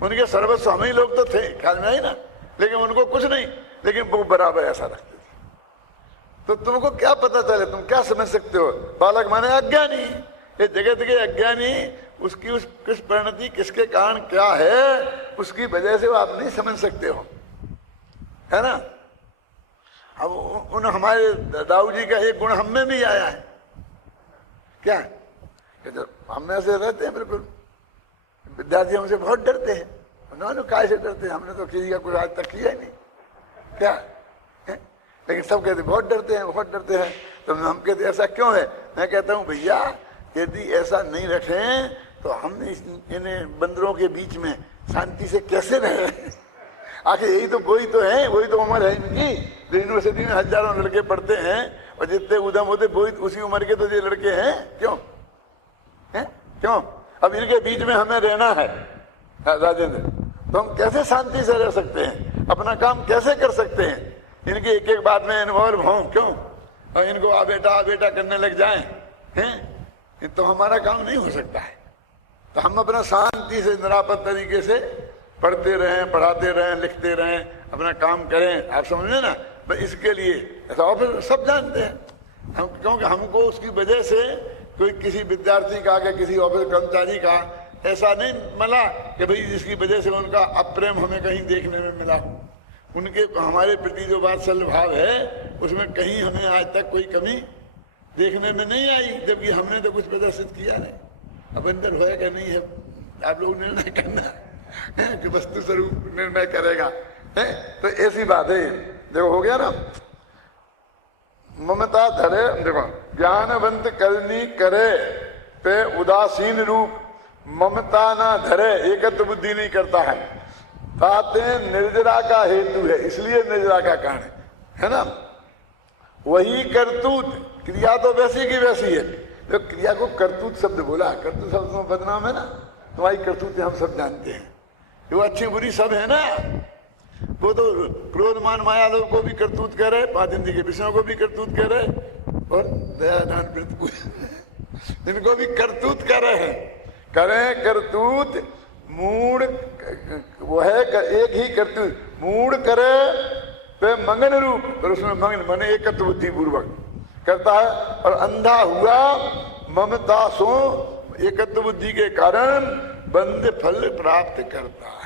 उनके सर्वस्व हम ही लोग तो थे, ख्याल में आई ना। लेकिन उनको कुछ नहीं, लेकिन वो बराबर ऐसा रखते थे। तो तुमको क्या पता चले, तुम क्या समझ सकते हो? बालक माने अज्ञानी, ये जगत के अज्ञानी, उसकी उस किस परिणति किसके कारण क्या है, उसकी वजह से वो आप नहीं समझ सकते हो, है ना। अब उन हमारे दाऊ जी का एक गुण हम में भी आया है, क्या कि जब हम ऐसे रहते हैं, बिल्कुल विद्यार्थी हमसे बहुत डरते हैं। उन्होंने काय से डरते हैं, हमने तो किसी का कुछ आज तक किया ही नहीं, क्या है? लेकिन सब कहते बहुत डरते हैं, बहुत डरते हैं। तो हम कहते ऐसा क्यों है? मैं कहता हूँ भैया यदि ऐसा नहीं रखें तो हम इन बंदरों के बीच में शांति से कैसे रहें? आखिर यही तो वही तो है, वही तो उम्र है इनकी। यूनिवर्सिटी में हजारों लड़के पढ़ते हैं और जितने उधम होते वही उसी उम्र के तो ये लड़के हैं। क्यों है? क्यों? अब इनके बीच में हमें रहना है राजेंद्र, तो हम कैसे शांति से रह सकते हैं, अपना काम कैसे कर सकते हैं? इनकी एक एक बात में इन्वॉल्व हों, क्यों? और इनको आ बेटा करने लग जाएं, हैं? तो हमारा काम नहीं हो सकता है। तो हम अपना शांति से निरापद तरीके से पढ़ते रहें, पढ़ाते रहें, लिखते रहें, अपना काम करें। आप समझे ना। तो इसके लिए ऐसा ऑफिस सब जानते हैं हम, क्योंकि हमको उसकी वजह से कोई किसी विद्यार्थी का या किसी ऑफिस कर्मचारी का ऐसा नहीं मिला कि भाई जिसकी वजह से उनका अप्रेम हमें कहीं देखने में मिला। उनके हमारे प्रति जो वात्सल्य भाव है उसमें कहीं हमें आज तक कोई कमी देखने में नहीं आई, जबकि हमने तो कुछ प्रदर्शित किया नहीं। अब अंदर होया क्या नहीं है, आप लोग निर्णय करना है कि वस्तु स्वरूप निर्णय करेगा, है? तो ऐसी बात है। देखो हो गया ना, ममता धरे, देखो ज्ञानवंत करनी करे पे उदासीन रूप, ममता ना धरे एकत्व बुद्धि नहीं करता है। बातें निर्जरा का हेतु है, इसलिए निर्जरा का कारण है ना। वही करतूत, क्रिया तो वैसी की वैसी है। तो क्रिया को करतूत शब्द बोला, करतूत शब्द में बदनाम है ना। तुम्हारी करतूतें हम सब जानते हैं, वो अच्छी बुरी सब है ना। वो तो क्रोध मान माया लोग को भी करतूत कह रहे, पांच इंद्रिय के विषयों को भी करतूत कह रहे, और दया दान इनको भी करतूत कह रहे हैं। करें करतूत मूड, वो है एक ही करतूत, मूड करे पे मंगन रूप, और उसमें मंगन माने एकत्व बुद्धि पूर्वक करता है। और अंधा हुआ ममता सो एकत्व बुद्धि के कारण बंद फल प्राप्त करता है।